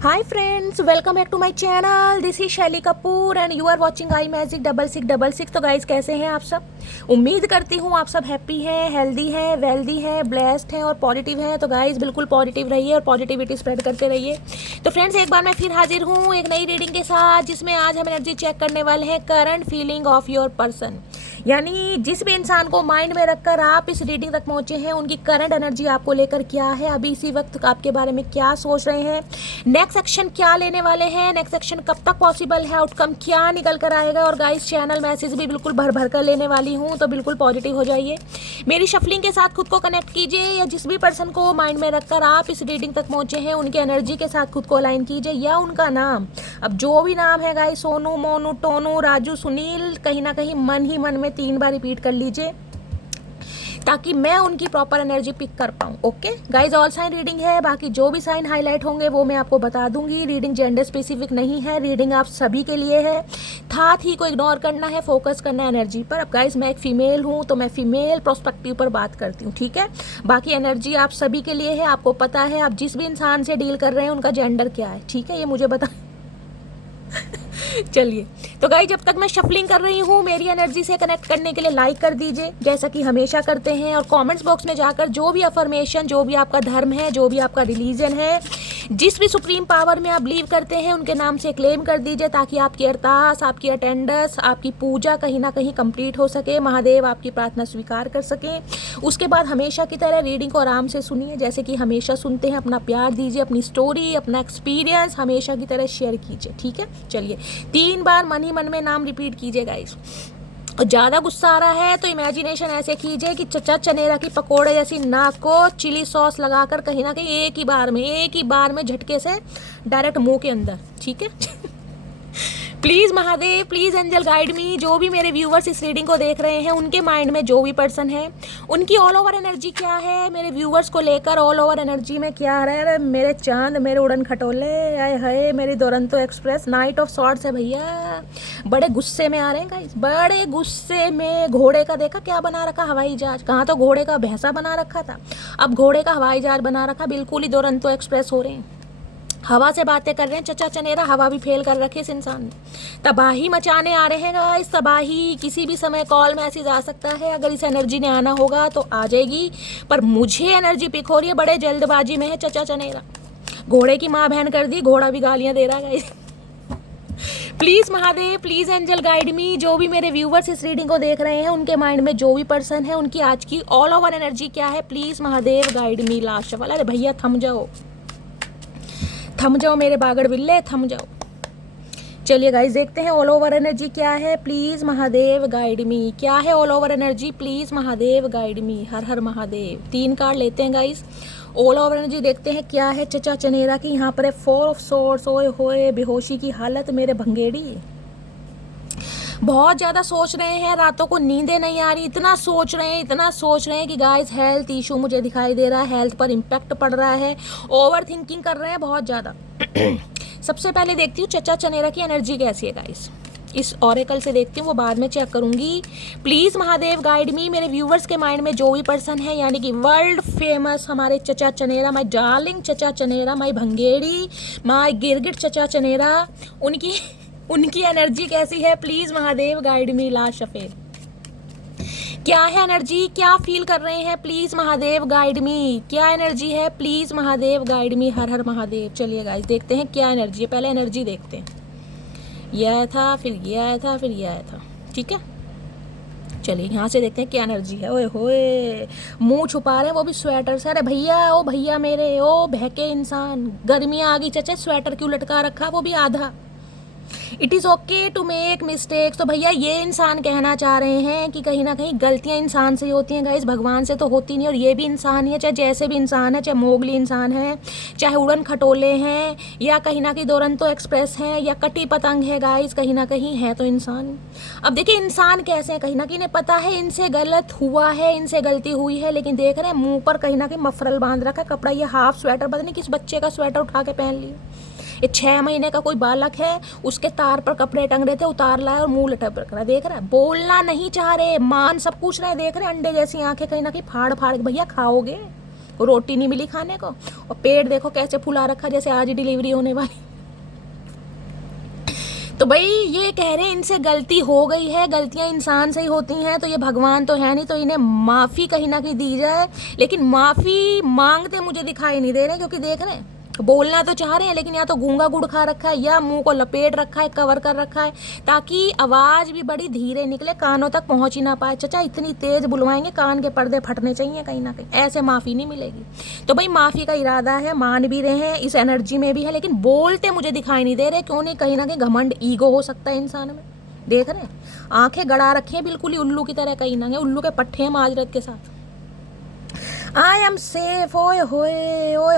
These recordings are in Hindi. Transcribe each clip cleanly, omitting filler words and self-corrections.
Hi friends, welcome back to my channel. This is Shaily Kapoor and you are watching I magic 6666। तो गाइज कैसे हैं आप सब? उम्मीद करती हूँ आप सब हैप्पी हैं, हेल्दी हैं, वेल्दी हैं, ब्लेस्ड हैं और पॉजिटिव हैं। तो गाइज बिल्कुल पॉजिटिव रहिए और पॉजिटिविटी स्प्रेड करते रहिए। तो फ्रेंड्स एक बार मैं फिर हाजिर हूँ एक नई रीडिंग के साथ, जिसमें आज हम एनर्जी चेक करने वाले हैं current feeling of your person. यानी जिस भी इंसान को माइंड में रखकर आप इस रीडिंग तक पहुंचे हैं, उनकी करंट एनर्जी आपको लेकर क्या है, अभी इसी वक्त आपके बारे में क्या सोच रहे हैं, नेक्स्ट एक्शन क्या लेने वाले हैं, नेक्स्ट एक्शन कब तक पॉसिबल है, आउटकम क्या निकल कर आएगा। और गाइस चैनल मैसेज भी बिल्कुल भर भर कर लेने वाली हूँ, तो बिल्कुल पॉजिटिव हो जाइए। मेरी शफलिंग के साथ खुद को कनेक्ट कीजिए, या जिस भी पर्सन को माइंड में रखकर आप इस रीडिंग तक पहुंचे हैं, उनकी एनर्जी के साथ खुद को अलाइन कीजिए, या उनका नाम, अब जो भी नाम है गाइस, सोनू, मोनू, टोनू, राजू, सुनील, कहीं ना कहीं मन ही मन में 3 बार रिपीट कर लीजिए, ताकि मैं उनकी प्रॉपर एनर्जी पिक कर पाऊँ। Okay guys, all sign reading है, बाकी जो भी साइन हाईलाइट होंगे वो मैं आपको बता दूंगी। रीडिंग जेंडर स्पेसिफिक नहीं है, रीडिंग आप सभी के लिए है। थाट ही को इग्नोर करना है, फोकस करना है एनर्जी पर। अब गाइज मैं एक फीमेल हूँ, तो मैं फीमेल प्रोस्पेक्टिव पर बात करती हूँ, ठीक है। बाकी एनर्जी आप सभी के लिए है, आपको पता है आप जिस भी इंसान से डील कर रहे हैं उनका जेंडर क्या है, ठीक है, ये मुझे बता चलिए, तो गाइस जब तक मैं शफलिंग कर रही हूँ, मेरी एनर्जी से कनेक्ट करने के लिए लाइक कर दीजिए, जैसा कि हमेशा करते हैं, और कमेंट्स बॉक्स में जाकर जो भी अफर्मेशन, जो भी आपका धर्म है, जो भी आपका रिलीजन है, जिस भी सुप्रीम पावर में आप बिलीव करते हैं, उनके नाम से क्लेम कर दीजिए, ताकि आपकी अरदास, आपकी अटेंडेंस, आपकी पूजा कहीं ना कहीं कंप्लीट हो सके, महादेव आपकी प्रार्थना स्वीकार कर सकें। उसके बाद हमेशा की तरह रीडिंग को आराम से सुनिए, जैसे कि हमेशा सुनते हैं। अपना प्यार दीजिए, अपनी स्टोरी, अपना एक्सपीरियंस हमेशा की तरह शेयर कीजिए, ठीक है। चलिए 3 बार मन ही मन में नाम रिपीट कीजिए गाइस। और ज़्यादा गुस्सा आ रहा है तो इमेजिनेशन ऐसे कीजिए कि चचा चनेरा की पकोड़े जैसी नाक को चिली सॉस लगाकर कहीं ना कहीं एक ही बार में झटके से डायरेक्ट मुंह के अंदर, ठीक है। Please Mahadev, please angel guide me. जो भी मेरे व्यूवर्स इस रीडिंग को देख रहे हैं, उनके माइंड में जो भी पर्सन है, उनकी ऑल ओवर एनर्जी क्या है, मेरे व्यूवर्स को लेकर ऑल ओवर एनर्जी में क्या आ रहा है। मेरे चांद, मेरे उड़न खटोले, आए हाय मेरी Duronto express, night of swords है भैया। बड़े गुस्से में आ रहे हैं गाइस, बड़े गुस्से में। घोड़े का देखा क्या बना रखा, हवाई जहाज। कहाँ तो घोड़े का भैंसा बना रखा था, अब घोड़े का हवाई जहाज बना रखा। बिल्कुल ही दुरंतो एक्सप्रेस हो रहे हैं, हवा से बातें कर रहे हैं। चचा चनेरा हवा भी फेल कर रखी इस इंसान ने। तबाही मचाने आ रहे हैं गाइस, तबाही। किसी भी समय कॉल मैसेज आ सकता है, अगर इस एनर्जी ने आना होगा तो आ जाएगी, पर मुझे एनर्जी पिक हो रही है, बड़े जल्दबाजी में है चचा चनेरा। घोड़े की माँ बहन कर दी, घोड़ा भी गालियां दे रहा है guys. Please Mahadev, please angel guide me. जो भी मेरे व्यूवर्स इस रीडिंग को देख रहे हैं, उनके माइंड में जो भी पर्सन है, उनकी आज की ऑल ओवर एनर्जी क्या है, please Mahadev guide me. Last वाला, अरे भैया थम जाओ मेरे बागड़ बिल्ले, थम जाओ। चलिए गाइस देखते हैं ऑल ओवर एनर्जी क्या है, प्लीज़ महादेव गाइड मी। क्या है all over energy, please Mahadev guide me. Her Har Mahadev. 3 card लेते हैं गाइस, ऑल ओवर एनर्जी देखते हैं क्या है चचा चनेरा की। यहाँ पर है 4 ऑफ सोर्ड्स। ओए होए बेहोशी की हालत मेरे भंगेड़ी। बहुत ज़्यादा सोच रहे हैं, रातों को नींदें नहीं आ रही, इतना सोच रहे हैं कि गाइस हेल्थ इशू मुझे दिखाई दे रहा है, हेल्थ पर इम्पैक्ट पड़ रहा है, ओवर थिंकिंग कर रहे हैं बहुत ज़्यादा। सबसे पहले देखती हूँ चचा चनेरा की एनर्जी कैसी है गाइस, इस ऑरेकल से देखती हूँ, वो बाद में चेक करूँगी। प्लीज़ महादेव गाइड मी। मेरे व्यूवर्स के माइंड में जो भी पर्सन है, यानी कि वर्ल्ड फेमस हमारे चचा चनेरा, माय डार्लिंग चचा चनेरा, माय भंगेड़ी, माय गिरगिट चचा चनेरा, उनकी एनर्जी कैसी है, please Mahadev guide me. Last सफेद क्या है एनर्जी, क्या फील कर रहे हैं, प्लीज़ महादेव गाइड मी। क्या एनर्जी है, प्लीज़ महादेव गाइड मी। हर हर महादेव। चलिए गाइस देखते हैं क्या एनर्जी है, पहले एनर्जी देखते हैं। ये आया था, फिर ये आया था, फिर ये आया था, ठीक है। चलिए यहाँ से देखते हैं क्या एनर्जी है। ओए होए मुंह छुपा रहे हैं, वो भी स्वेटर से। अरे भैया, ओ भैया मेरे, ओ बहके इंसान, गर्मियाँ आ गई चचा, स्वेटर क्यों लटका रखा, वो भी आधा। It is okay to make mistakes. तो भैया ये इंसान कहना चाह रहे हैं कि कहीं ना कहीं गलतियां इंसान से ही होती हैं गाइस, भगवान से तो होती नहीं। और ये भी इंसान ही है, चाहे जैसे भी इंसान है, चाहे मोगली इंसान है, चाहे उड़न खटोले हैं, या कहीं ना कहीं दुरंतो एक्सप्रेस हैं, या कटी पतंग है गाइस, कहीं ना कहीं है तो इंसान। अब देखिए इंसान कैसे हैं, कहीं ना कहीं इन्हें पता है इनसे गलत हुआ है, इनसे गलती हुई है, लेकिन देख रहे हैं मुँह पर कहीं ना कहीं मफरल बांध रखा है, कपड़ा, ये हाफ स्वेटर, पता नहीं किस बच्चे का स्वेटर उठा के पहन लिया। ये 6 महीने का कोई बालक है, उसके तार पर कपड़े टंग रहे थे, उतार लाए और मुंह लटक रहा है, देख रहा है, बोलना नहीं चाह रहे, मान सब पूछ रहे हैं, देख रहे हैं, अंडे जैसी आंखें, कहीं ना कहीं फाड़ फाड़ के, भैया खाओगे, रोटी नहीं मिली खाने को, और पेट देखो कैसे फुला रखा जैसे आज ही डिलीवरी होने वाली। तो भाई ये कह रहे हैं इनसे गलती हो गई है, गलतियां इंसान से ही होती हैं, तो ये भगवान तो है नहीं, तो इन्हें माफ़ी कहीं ना कहीं दी जाए। लेकिन माफ़ी मांगते मुझे दिखाई नहीं दे रहे, क्योंकि देख रहे हैं बोलना तो चाह रहे हैं, लेकिन या तो गूंगा गुड़ खा रखा है या मुंह को लपेट रखा है, कवर कर रखा है, ताकि आवाज़ भी बड़ी धीरे निकले, कानों तक पहुंच ही ना पाए। चाचा इतनी तेज़ बुलवाएंगे कान के पर्दे फटने चाहिए कहीं ना कहीं, ऐसे माफ़ी नहीं मिलेगी। तो भाई माफ़ी का इरादा है, मान भी रहे हैं, इस एनर्जी में भी है, लेकिन बोलते मुझे दिखाई नहीं दे रहे। क्यों नहीं? कहीं ना कहीं घमंड ईगो हो सकता है इंसान में। देख रहे हैं आंखें गड़ा रखी हैं बिल्कुल ही उल्लू की तरह, कहीं ना कहीं उल्लू के पट्टे हैं माजरत के साथ। आई एम सेफ, ओए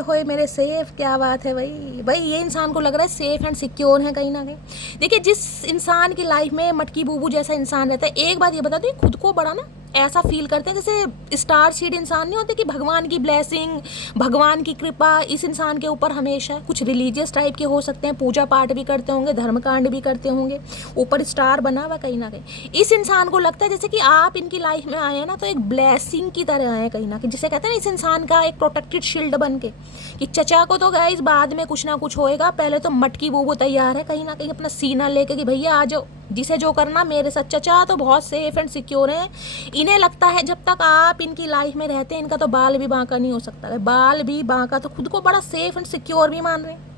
होए मेरे सेफ, क्या बात है भाई। भाई ये इंसान को लग रहा है सेफ एंड सिक्योर है कहीं ना कहीं। देखिए जिस इंसान की लाइफ में मटकी बूबू जैसा इंसान रहता है, एक बात ये बता दो, खुद को बड़ा ना ऐसा फील करते हैं जैसे स्टार सीड इंसान नहीं होते, कि भगवान की ब्लेसिंग, भगवान की कृपा इस इंसान के ऊपर हमेशा। कुछ रिलीजियस टाइप के हो सकते हैं, पूजा पाठ भी करते होंगे, धर्मकांड भी करते होंगे, ऊपर स्टार बना हुआ कहीं ना कहीं। इस इंसान को लगता है जैसे कि आप इनकी लाइफ में आए हैं ना, तो एक ब्लेसिंग की तरह आए कहीं ना कहीं, जिसे कहते हैं ना इस इंसान का एक प्रोटेक्टेड शील्ड बन के, कि चचा को तो गाइस बाद में कुछ ना कुछ होएगा, पहले तो मटकी बूबू तैयार है कहीं ना कहीं अपना सीना लेके कि भैया आ जाओ, जिसे जो करना मेरे साथ। चचा तो बहुत सेफ एंड सिक्योर है। इन्हें लगता है जब तक आप इनकी लाइफ में रहते हैं, इनका तो बाल भी बांका नहीं हो सकता। बाल भी बांका, तो खुद को बड़ा सेफ एंड सिक्योर भी मान रहे हैं,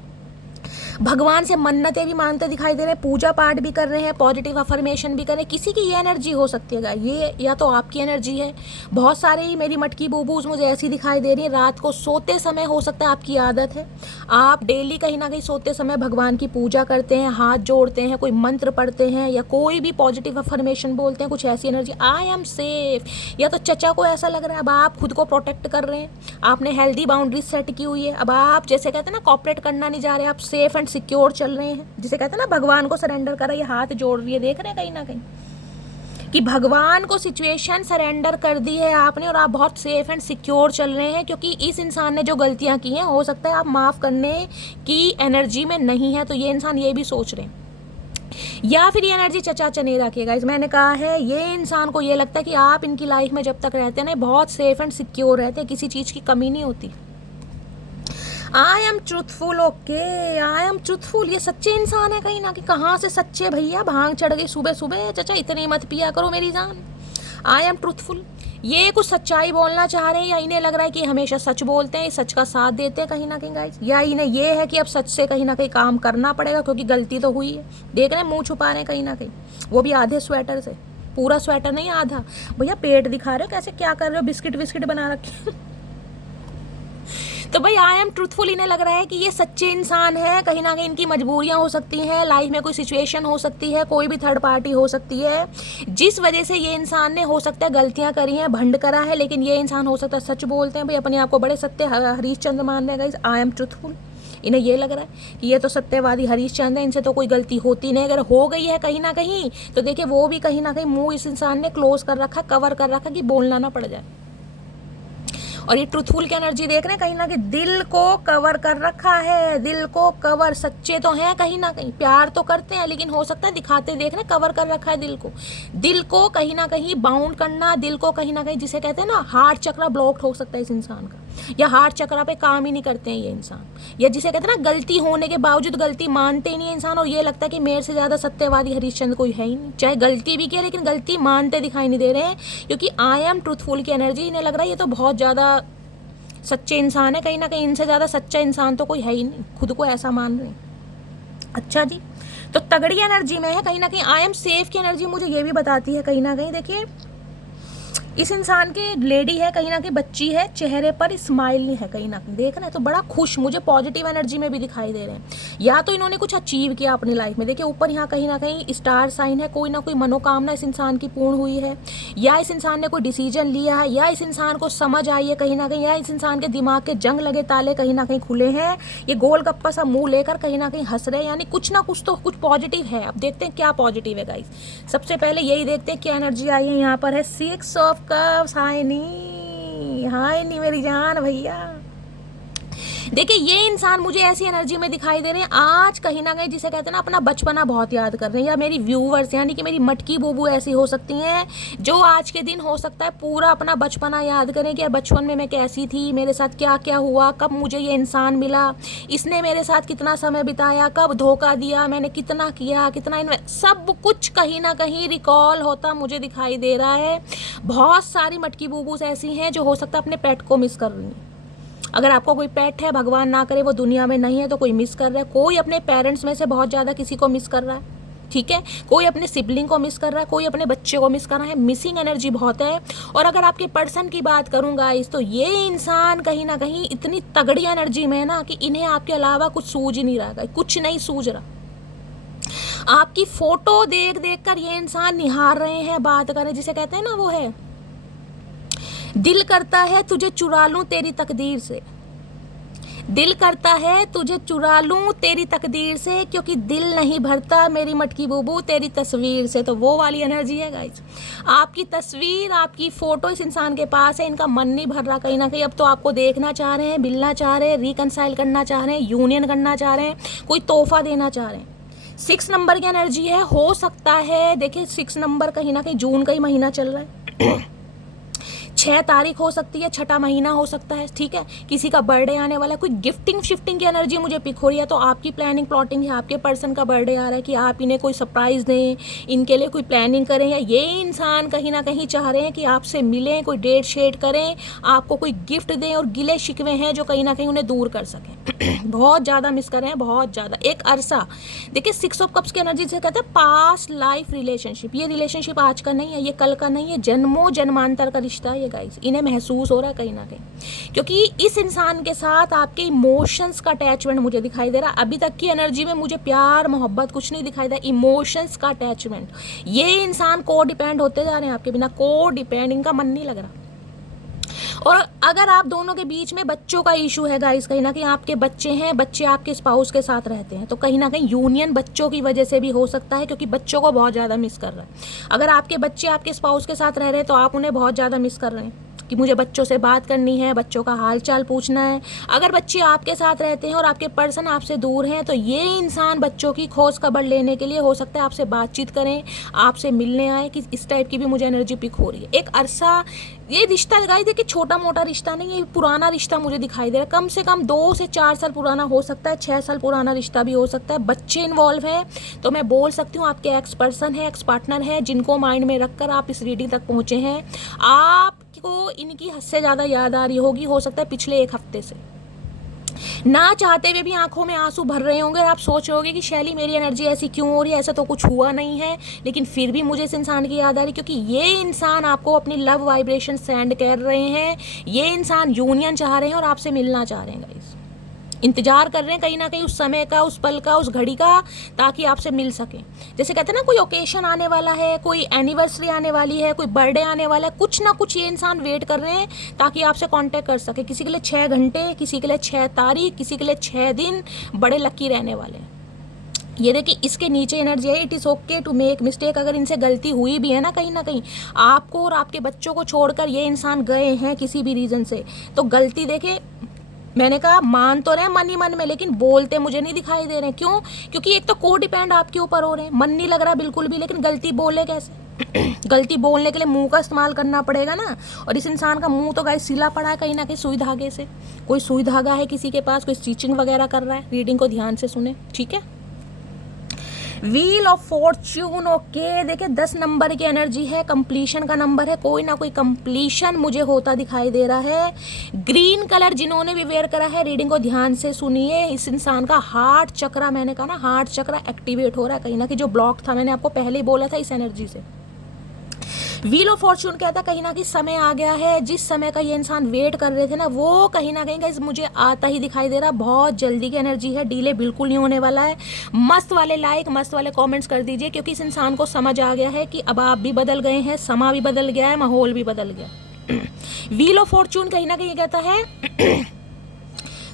भगवान से मन्नतें भी मानते दिखाई दे रहे हैं, पूजा पाठ भी कर रहे हैं, पॉजिटिव अफर्मेशन भी कर रहे हैं। किसी की ये एनर्जी हो सकती है, ये या तो आपकी एनर्जी है। बहुत सारे ही मेरी मटकी बूबूज मुझे ऐसी दिखाई दे रही है। रात को सोते समय हो सकता है आपकी आदत है, आप डेली कहीं ना कहीं सोते समय भगवान की पूजा करते हैं, हाथ जोड़ते हैं, कोई मंत्र पढ़ते हैं, या कोई भी पॉजिटिव अफर्मेशन बोलते हैं, कुछ ऐसी एनर्जी, आई एम सेफ। या तो चचा को ऐसा लग रहा है अब आप खुद को प्रोटेक्ट कर रहे हैं, आपने हेल्दी बाउंड्रीज सेट की हुई है, अब आप जैसे कहते हैं ना कॉपरेट करना नहीं जा रहे, आप सेफ एंड सिक्योर चल रहे हैं, जिसे कहते हैं ना भगवान को सरेंडर करा, ये हाथ जोड़ रही है। देख रहे हैं कहीं ना कहीं कि भगवान को सिचुएशन सरेंडर कर दी है आपने, और आप बहुत सेफ एंड सिक्योर चल रहे हैं, क्योंकि इस इंसान ने जो गलतियां की हैं, हो सकता है आप माफ़ करने की एनर्जी में नहीं है, तो ये इंसान ये भी सोच रहे हैं। या फिर ये एनर्जी चचा नहीं रखिएगा। इस मैंने कहा है ये इंसान को ये लगता है कि आप इनकी लाइफ में जब तक रहते हैं ना, बहुत सेफ एंड सिक्योर रहते हैं, किसी चीज़ की कमी नहीं होती। I am truthful, okay I am truthful, ये सच्चे इंसान है कहीं ना कहीं। कहाँ से सच्चे भैया, भांग चढ़ गई सुबह सुबह, चचा इतनी मत पिया करो मेरी जान। आई एम ट्रूथफुल, ये कुछ सच्चाई बोलना चाह रहे हैं, या इन्हें लग रहा है कि हमेशा सच बोलते हैं, सच का साथ देते हैं कहीं ना कहीं गाइस, या इन्हें ये है कि अब सच से कहीं ना कहीं काम करना पड़ेगा, क्योंकि गलती तो हुई है। देख रहे हैं मुँह छुपा रहे हैं कहीं ना कहीं, वो भी आधे स्वेटर से, पूरा स्वेटर नहीं आधा। भैया पेट दिखा रहे हो कैसे, क्या कर रहे हो, बिस्किट विस्किट बना रखे। तो भाई आई एम ट्रूथफुल, इन्हें लग रहा है कि ये सच्चे इंसान है, कहीं ना कहीं इनकी मजबूरियां हो सकती हैं, लाइफ में कोई सिचुएशन हो सकती है, कोई भी थर्ड पार्टी हो सकती है, जिस वजह से ये इंसान ने हो सकता है गलतियां करी हैं, भंड करा है, लेकिन ये इंसान हो सकता है सच बोलते हैं भाई, अपने आप को बड़े सत्य हरीश चंद्र मान रहे हैं गाइस। आई एम ट्रूथफुल, इन्हें ये लग रहा है कि ये तो सत्यवादी हरीश चंद्र है, इनसे तो कोई गलती होती नहीं, अगर हो गई है कहीं ना कहीं तो देखिए वो भी कहीं ना कहीं मुंह इस इंसान ने क्लोज कर रखा, कवर कर रखा, कि बोलना ना पड़ जाए। और ये ट्रूथफुल की एनर्जी देख रहे हैं कहीं ना कहीं, दिल को कवर कर रखा है, दिल को कवर, सच्चे तो हैं कहीं ना कहीं, प्यार तो करते हैं, लेकिन हो सकता है दिखाते देख रहे हैं कवर कर रखा है दिल को कहीं ना कहीं बाउंड करना, दिल को कहीं ना कहीं, जिसे कहते हैं ना हार्ट चक्रा ब्लॉक्ड हो सकता है इस इंसान का, या हार्ट चक्रा पे काम ही नहीं करते हैं ये इंसान, या जिसे कहते हैं ना गलती होने के बावजूद गलती मानते ही नहीं है इंसान, और ये लगता है कि मेरे से ज़्यादा सत्यवादी हरीशचंद्र कोई है ही नहीं, चाहे गलती भी किया लेकिन गलती मानते दिखाई नहीं दे रहे हैं, क्योंकि आई एम ट्रूथफुल की एनर्जी, इन्हें लग रहा है ये तो बहुत ज़्यादा सच्चे इंसान है कहीं ना कहीं, इनसे ज़्यादा सच्चा इंसान तो कोई है ही नहीं, खुद को ऐसा मान रहे हैं। अच्छा जी, तो तगड़ी एनर्जी में है कहीं ना कहीं। आई एम सेफ की एनर्जी मुझे ये भी बताती है कहीं ना कहीं, देखिए इस इंसान की लेडी है कहीं ना कहीं, बच्ची है, चेहरे पर स्माइल नहीं है कहीं ना कहीं, देख रहे हैं तो बड़ा खुश, मुझे पॉजिटिव एनर्जी में भी दिखाई दे रहे हैं, या तो इन्होंने कुछ अचीव किया अपनी लाइफ में। देखिए ऊपर यहाँ कहीं ना कहीं स्टार साइन है, कोई ना कोई मनोकामना इस इंसान की पूर्ण हुई है, या इस इंसान ने कोई डिसीजन लिया है, या इस इंसान को समझ आई है कहीं ना कहीं, या इस इंसान के दिमाग के जंग लगे ताले कहीं ना कहीं खुले हैं, ये गोलगप्पा सा मुंह लेकर कहीं ना कहीं हंस रहे हैं, यानी कुछ ना कुछ तो कुछ पॉजिटिव है। अब देखते हैं क्या पॉजिटिव है गाइस, सबसे पहले यही देखते हैं क्या एनर्जी आई है। यहाँ पर है 6 ऑफ कप्स, हाय नी मेरी जान भैया, देखिए ये इंसान मुझे ऐसी एनर्जी में दिखाई दे रहे हैं आज कहीं ना कहीं, जिसे कहते हैं ना अपना बचपना बहुत याद कर रहे हैं, या मेरी व्यूवर्स यानी कि मेरी मटकी बूबू ऐसी हो सकती हैं जो आज के दिन हो सकता है पूरा अपना बचपना याद करें कि यार बचपन में मैं कैसी थी, मेरे साथ क्या क्या हुआ, कब मुझे ये इंसान मिला, इसने मेरे साथ कितना समय बिताया, कब धोखा दिया, मैंने कितना किया, कितना सब कुछ कहीं ना कहीं रिकॉल होता मुझे दिखाई दे रहा है। बहुत सारी मटकी बूबूस ऐसी हैं जो हो सकता है अपने पेट को मिस कर रही हैं। अगर आपको कोई पेट है, भगवान ना करे वो दुनिया में नहीं है, तो कोई मिस कर रहा है, कोई अपने पेरेंट्स में से बहुत ज़्यादा किसी को मिस कर रहा है, ठीक है, कोई अपने सिबलिंग को मिस कर रहा है, कोई अपने बच्चे को मिस कर रहा है। मिसिंग एनर्जी बहुत है। और अगर आपके पर्सन की बात करूँ गाइस, तो ये इंसान कहीं ना कहीं इतनी तगड़ी एनर्जी में है ना कि इन्हें आपके अलावा कुछ सूझ ही नहीं रहा, कुछ नहीं सूझ रहा। आपकी फोटो देख देख कर ये इंसान निहार रहे हैं, बात करें, जिसे कहते हैं ना वो है दिल करता है तुझे चुरा लूं तेरी तकदीर से, दिल करता है तुझे चुरा लूं तेरी तकदीर से, क्योंकि दिल नहीं भरता मेरी मटकी बूबू तेरी तस्वीर से। तो वो वाली एनर्जी है गाइस। आपकी तस्वीर, आपकी फोटो इस इंसान के पास है, इनका मन नहीं भर रहा कहीं ना कहीं। अब तो आपको देखना चाह रहे हैं, मिलना चाह रहे हैं, रिकनसाइल करना चाह रहे हैं, यूनियन करना चाह रहे हैं, कोई तोहफा देना चाह रहे हैं। 6 नंबर की एनर्जी है। हो सकता है देखिए 6 नंबर कहीं ना कहीं जून का ही महीना चल रहा है 6 तारीख हो सकती है, 6ठा महीना हो सकता है, ठीक है, किसी का बर्थडे आने वाला है, कोई गिफ्टिंग शिफ्टिंग की एनर्जी मुझे पिक हो रही है। तो आपकी प्लानिंग प्लॉटिंग है, आपके पर्सन का बर्थडे आ रहा है कि आप इन्हें कोई सरप्राइज़ दें, इनके लिए कोई प्लानिंग करें, या ये इंसान कहीं ना कहीं चाह रहे हैं कि आपसे मिलें, कोई डेट शेड करें, आपको कोई गिफ्ट दें, और गिले शिकवे हैं जो कहीं ना कहीं उन्हें दूर कर सकें बहुत ज़्यादा मिस कर रहे हैं, बहुत ज़्यादा। एक अरसा देखिए 6 ऑफ कप्स की एनर्जी से कहते हैं पास्ट लाइफ रिलेशनशिप। ये रिलेशनशिप आज का नहीं है, ये कल का नहीं है, जन्मों जन्मांतर का रिश्ता है ये गाइस। इन्हें महसूस हो रहा है कहीं ना कहीं, क्योंकि इस इंसान के साथ आपके इमोशंस का अटैचमेंट मुझे दिखाई दे रहा है। अभी तक की एनर्जी में मुझे प्यार मोहब्बत कुछ नहीं दिखाई दे रहा, इमोशंस का अटैचमेंट। ये इंसान को डिपेंड होते जा रहे हैं आपके बिना, को डिपेंड, इनका मन नहीं लग रहा। और अगर आप दोनों के बीच में बच्चों का इशू है गाइस, कहीं ना कहीं आपके बच्चे हैं, बच्चे आपके स्पाउस के साथ रहते हैं, तो कहीं ना कहीं यूनियन बच्चों की वजह से भी हो सकता है, क्योंकि बच्चों को बहुत ज़्यादा मिस कर रहा है। अगर आपके बच्चे आपके स्पाउस के साथ रह रहे हैं तो आप उन्हें बहुत ज़्यादा मिस कर रहे हैं कि मुझे बच्चों से बात करनी है, बच्चों का हाल चाल पूछना है। अगर बच्चे आपके साथ रहते हैं और आपके पर्सन आपसे दूर हैं, तो ये इंसान बच्चों की खोज खबर लेने के लिए हो सकता है आपसे बातचीत करें, आपसे मिलने आए, कि इस टाइप की भी मुझे एनर्जी पिक हो रही है। एक अरसा ये रिश्ता लगाई देखिए, छोटा मोटा रिश्ता नहीं, ये पुराना रिश्ता मुझे दिखाई दे रहा है। कम से कम 2 से 4 साल पुराना हो सकता है, 6 साल पुराना रिश्ता भी हो सकता है। बच्चे इन्वॉल्व है, तो मैं बोल सकती हूँ आपके एक्स पर्सन है, एक्स पार्टनर है, जिनको माइंड में रखकर आप इस रीडिंग तक पहुँचे हैं। आपको इनकी हद से ज़्यादा याद आ रही होगी, हो सकता है पिछले 1 हफ्ते से। ना चाहते हुए भी आंखों में आंसू भर रहे होंगे और आप सोच रहे होंगे कि शैली मेरी एनर्जी ऐसी क्यों हो रही है, ऐसा तो कुछ हुआ नहीं है, लेकिन फिर भी मुझे इस इंसान की याद आ रही, क्योंकि ये इंसान आपको अपनी लव वाइब्रेशन सेंड कर रहे हैं। ये इंसान यूनियन चाह रहे हैं और आपसे मिलना चाह रहे हैं गाइस, इंतजार कर रहे हैं कहीं ना कहीं उस समय का, उस पल का, उस घड़ी का, ताकि आपसे मिल सकें। जैसे कहते हैं ना कोई ओकेशन आने वाला है, कोई एनिवर्सरी आने वाली है, कोई बर्थडे आने वाला है, कुछ ना कुछ ये इंसान वेट कर रहे हैं ताकि आपसे कांटेक्ट कर सके। किसी के लिए 6 घंटे, किसी के लिए 6 तारीख, किसी के लिए 6 दिन बड़े लकी रहने वाले हैं। ये देखिए इसके नीचे एनर्जी है, it is okay to make mistake. अगर इनसे गलती हुई भी है ना कहीं ना कहीं, आपको और आपके बच्चों को छोड़कर ये इंसान गए हैं किसी भी रीज़न से, तो गलती देखिए मैंने कहा मान तो रहे मन ही मन में, लेकिन बोलते मुझे नहीं दिखाई दे रहे। क्यों? क्योंकि एक तो को डिपेंड आपके ऊपर हो रहे हैं, मन नहीं लग रहा बिल्कुल भी, लेकिन गलती बोले कैसे गलती बोलने के लिए मुंह का इस्तेमाल करना पड़ेगा ना। और इस इंसान का मुंह तो गाइस सिला पड़ा है कहीं ना कहीं सुई धागे से। कोई सुई धागा है किसी के पास, कोई स्टिचिंग वगैरह कर रहा है। रीडिंग को ध्यान से सुने, ठीक है। Wheel of Fortune, okay. देखिए 10 नंबर की एनर्जी है, कंप्लीशन का नंबर है, कोई ना कोई कंप्लीशन मुझे होता दिखाई दे रहा है। ग्रीन कलर जिन्होंने भी वेयर करा है, रीडिंग को ध्यान से सुनिए। इस इंसान का हार्ट चक्रा, मैंने कहा ना हार्ट चक्रा एक्टिवेट हो रहा है कहीं ना कहीं, जो ब्लॉक था, मैंने आपको पहले ही बोला था इस एनर्जी से। व्हील ऑफ फॉर्च्यून कहता है कहीं ना कहीं समय आ गया है, जिस समय का ये इंसान वेट कर रहे थे ना, वो कहीं ना कहीं मुझे आता ही दिखाई दे रहा। बहुत जल्दी की एनर्जी है, डिले बिल्कुल नहीं होने वाला है। मस्त वाले लाइक, मस्त वाले कमेंट्स कर दीजिए, क्योंकि इस इंसान को समझ आ गया है कि अब आप भी बदल गए हैं, समा भी बदल गया है, माहौल भी बदल गया। व्हील ऑफ फॉर्च्यून कहीं ना कहीं कहता है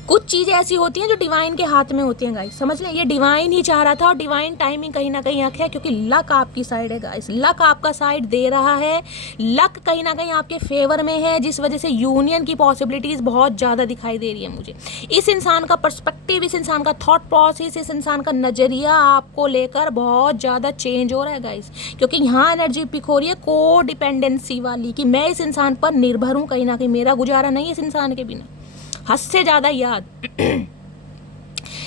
कुछ चीज़ें ऐसी होती हैं जो डिवाइन के हाथ में होती हैं गाइस, समझ लें। ये डिवाइन ही चाह रहा था और डिवाइन टाइमिंग कहीं ना कहीं है, क्योंकि लक आपकी साइड है गाइस, लक आपका साइड दे रहा है, लक कहीं ना कहीं आपके फेवर में है, जिस वजह से यूनियन की पॉसिबिलिटीज़ बहुत ज़्यादा दिखाई दे रही है मुझे। इस इंसान का पर्सपेक्टिव, इस इंसान का थॉट प्रोसेस, इस इंसान का नज़रिया आपको लेकर बहुत ज़्यादा चेंज हो रहा है गाइस, क्योंकि यहाँ एनर्जी पिक हो रही है को डिपेंडेंसी वाली, कि मैं इस इंसान पर निर्भर हूँ, कहीं ना कहीं मेरा गुजारा नहीं है इस इंसान के बिना। हद से ज़्यादा याद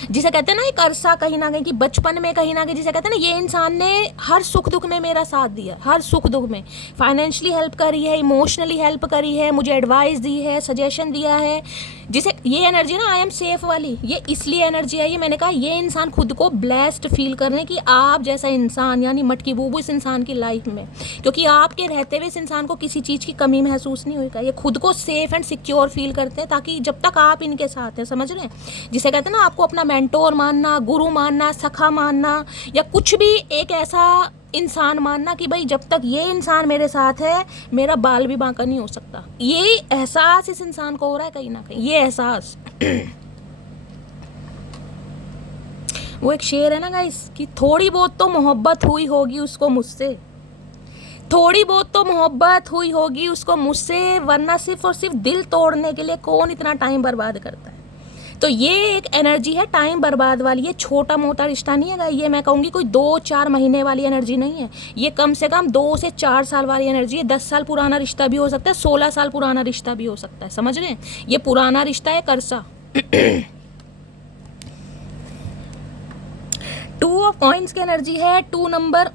जिसे कहते हैं ना एक अरसा कहीं ना कहीं कि बचपन में कहीं ना कहीं जिसे कहते हैं ना, ये इंसान ने हर सुख दुख में मेरा साथ दिया, हर सुख दुख में फाइनेंशियली हेल्प करी है, इमोशनली हेल्प करी है, मुझे एडवाइस दी है, सजेशन दिया है, जिसे ये एनर्जी ना आई एम सेफ वाली, ये इसलिए एनर्जी आई है। मैंने कहा ये इंसान खुद को ब्लेस्ड फील कर रहे हैं कि आप जैसा इंसान यानी मटकी बूबू इस इंसान की लाइफ में, क्योंकि आपके रहते हुए इस इंसान को किसी चीज़ की कमी महसूस नहीं होगा, ये खुद को सेफ एंड सिक्योर फील करते हैं, ताकि जब तक आप इनके साथ हैं, समझ रहे हैं, जिसे कहते हैं ना आपको अपना मेंटोर मानना, गुरु मानना, सखा मानना, या कुछ भी एक ऐसा इंसान मानना कि भाई जब तक ये इंसान मेरे साथ है मेरा बाल भी बांका नहीं हो सकता। ये एहसास इस इंसान को हो रहा है कहीं ना कहीं, ये एहसास वो एक शेर है ना गाइस कि थोड़ी बहुत तो मोहब्बत हुई होगी उसको मुझसे, थोड़ी बहुत तो मोहब्बत हुई होगी उसको मुझसे, वरना सिर्फ और सिर्फ दिल तोड़ने के लिए कौन इतना टाइम बर्बाद करता है। तो ये एक एनर्जी है टाइम बर्बाद वाली, ये छोटा मोटा रिश्ता नहीं है, ये मैं कहूँगी कोई 2-4 महीने वाली एनर्जी नहीं है, ये कम से कम 2 से 4 साल वाली एनर्जी है। 10 साल पुराना रिश्ता भी हो सकता है, 16 साल पुराना रिश्ता भी हो सकता है, समझ रहे हैं, ये पुराना रिश्ता है करसा। 2 ऑफ कॉइंस की एनर्जी है, 2 नंबर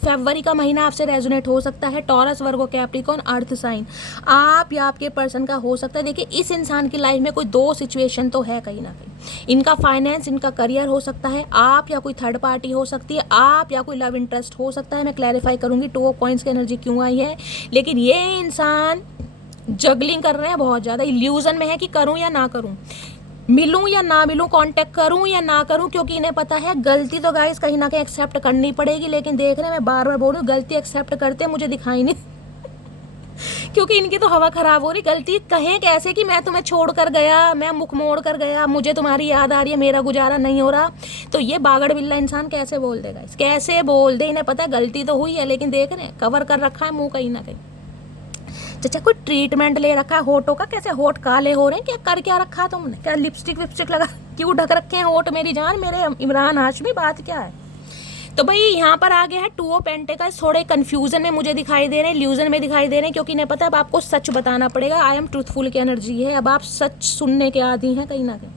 फरवरी का महीना आपसे रेजोनेट हो सकता है, टॉरस, वर्गो, कैप्रिकॉर्न, अर्थ साइन, आप या आपके पर्सन का हो सकता है। देखिए इस इंसान की लाइफ में कोई 2 सिचुएशन तो है कहीं ना कहीं, इनका फाइनेंस, इनका करियर हो सकता है, आप या कोई थर्ड पार्टी हो सकती है, आप या कोई लव इंटरेस्ट हो सकता है। मैं क्लैरिफाई करूंगी 2 ऑफ कॉइंस की एनर्जी क्यों आई है, लेकिन ये इंसान जगलिंग कर रहे हैं, बहुत ज़्यादा इल्यूजन में है कि करूँ या ना करूँ, मिलूं या ना मिलूं, कांटेक्ट करूं या ना करूं, क्योंकि इन्हें पता है गलती तो गाइस कहीं ना कहीं एक्सेप्ट करनी पड़ेगी। लेकिन देख रहे हैं मैं बार बार बोल रही हूँ, गलती एक्सेप्ट करते मुझे दिखाई नहीं क्योंकि इनकी तो हवा खराब हो रही, गलती कहें कैसे कि मैं तुम्हें छोड़ कर गया, मैं मुख मोड़ कर गया, मुझे तुम्हारी याद आ रही है, मेरा गुजारा नहीं हो रहा। तो ये बागड़ बिल्ला इंसान कैसे बोल देगा, कैसे बोल दे, इन्हें पता है गलती तो हुई है, लेकिन देख रहे हैं कवर कर रखा है मुँह कहीं ना कहीं। चाचा कोई ट्रीटमेंट ले रखा है होठों का, कैसे होठ काले हो रहे हैं, क्या कर क्या रखा है तुमने, क्या लिपस्टिक विपस्टिक लगा, क्यों ढक रखे हैं होठ मेरी जान, मेरे इमरान हाशमी, बात क्या है। तो भाई यहाँ पर आ गया है 2 ऑफ पेंटिकल्स, थोड़े कंफ्यूजन में मुझे दिखाई दे रहे हैं, इल्यूजन में दिखाई दे रहे हैं, क्योंकि इन्हें पता है अब आपको सच बताना पड़ेगा। आई एम ट्रूथफुल की एनर्जी है, अब आप सच सुनने के आदी हैं कहीं ना कहीं।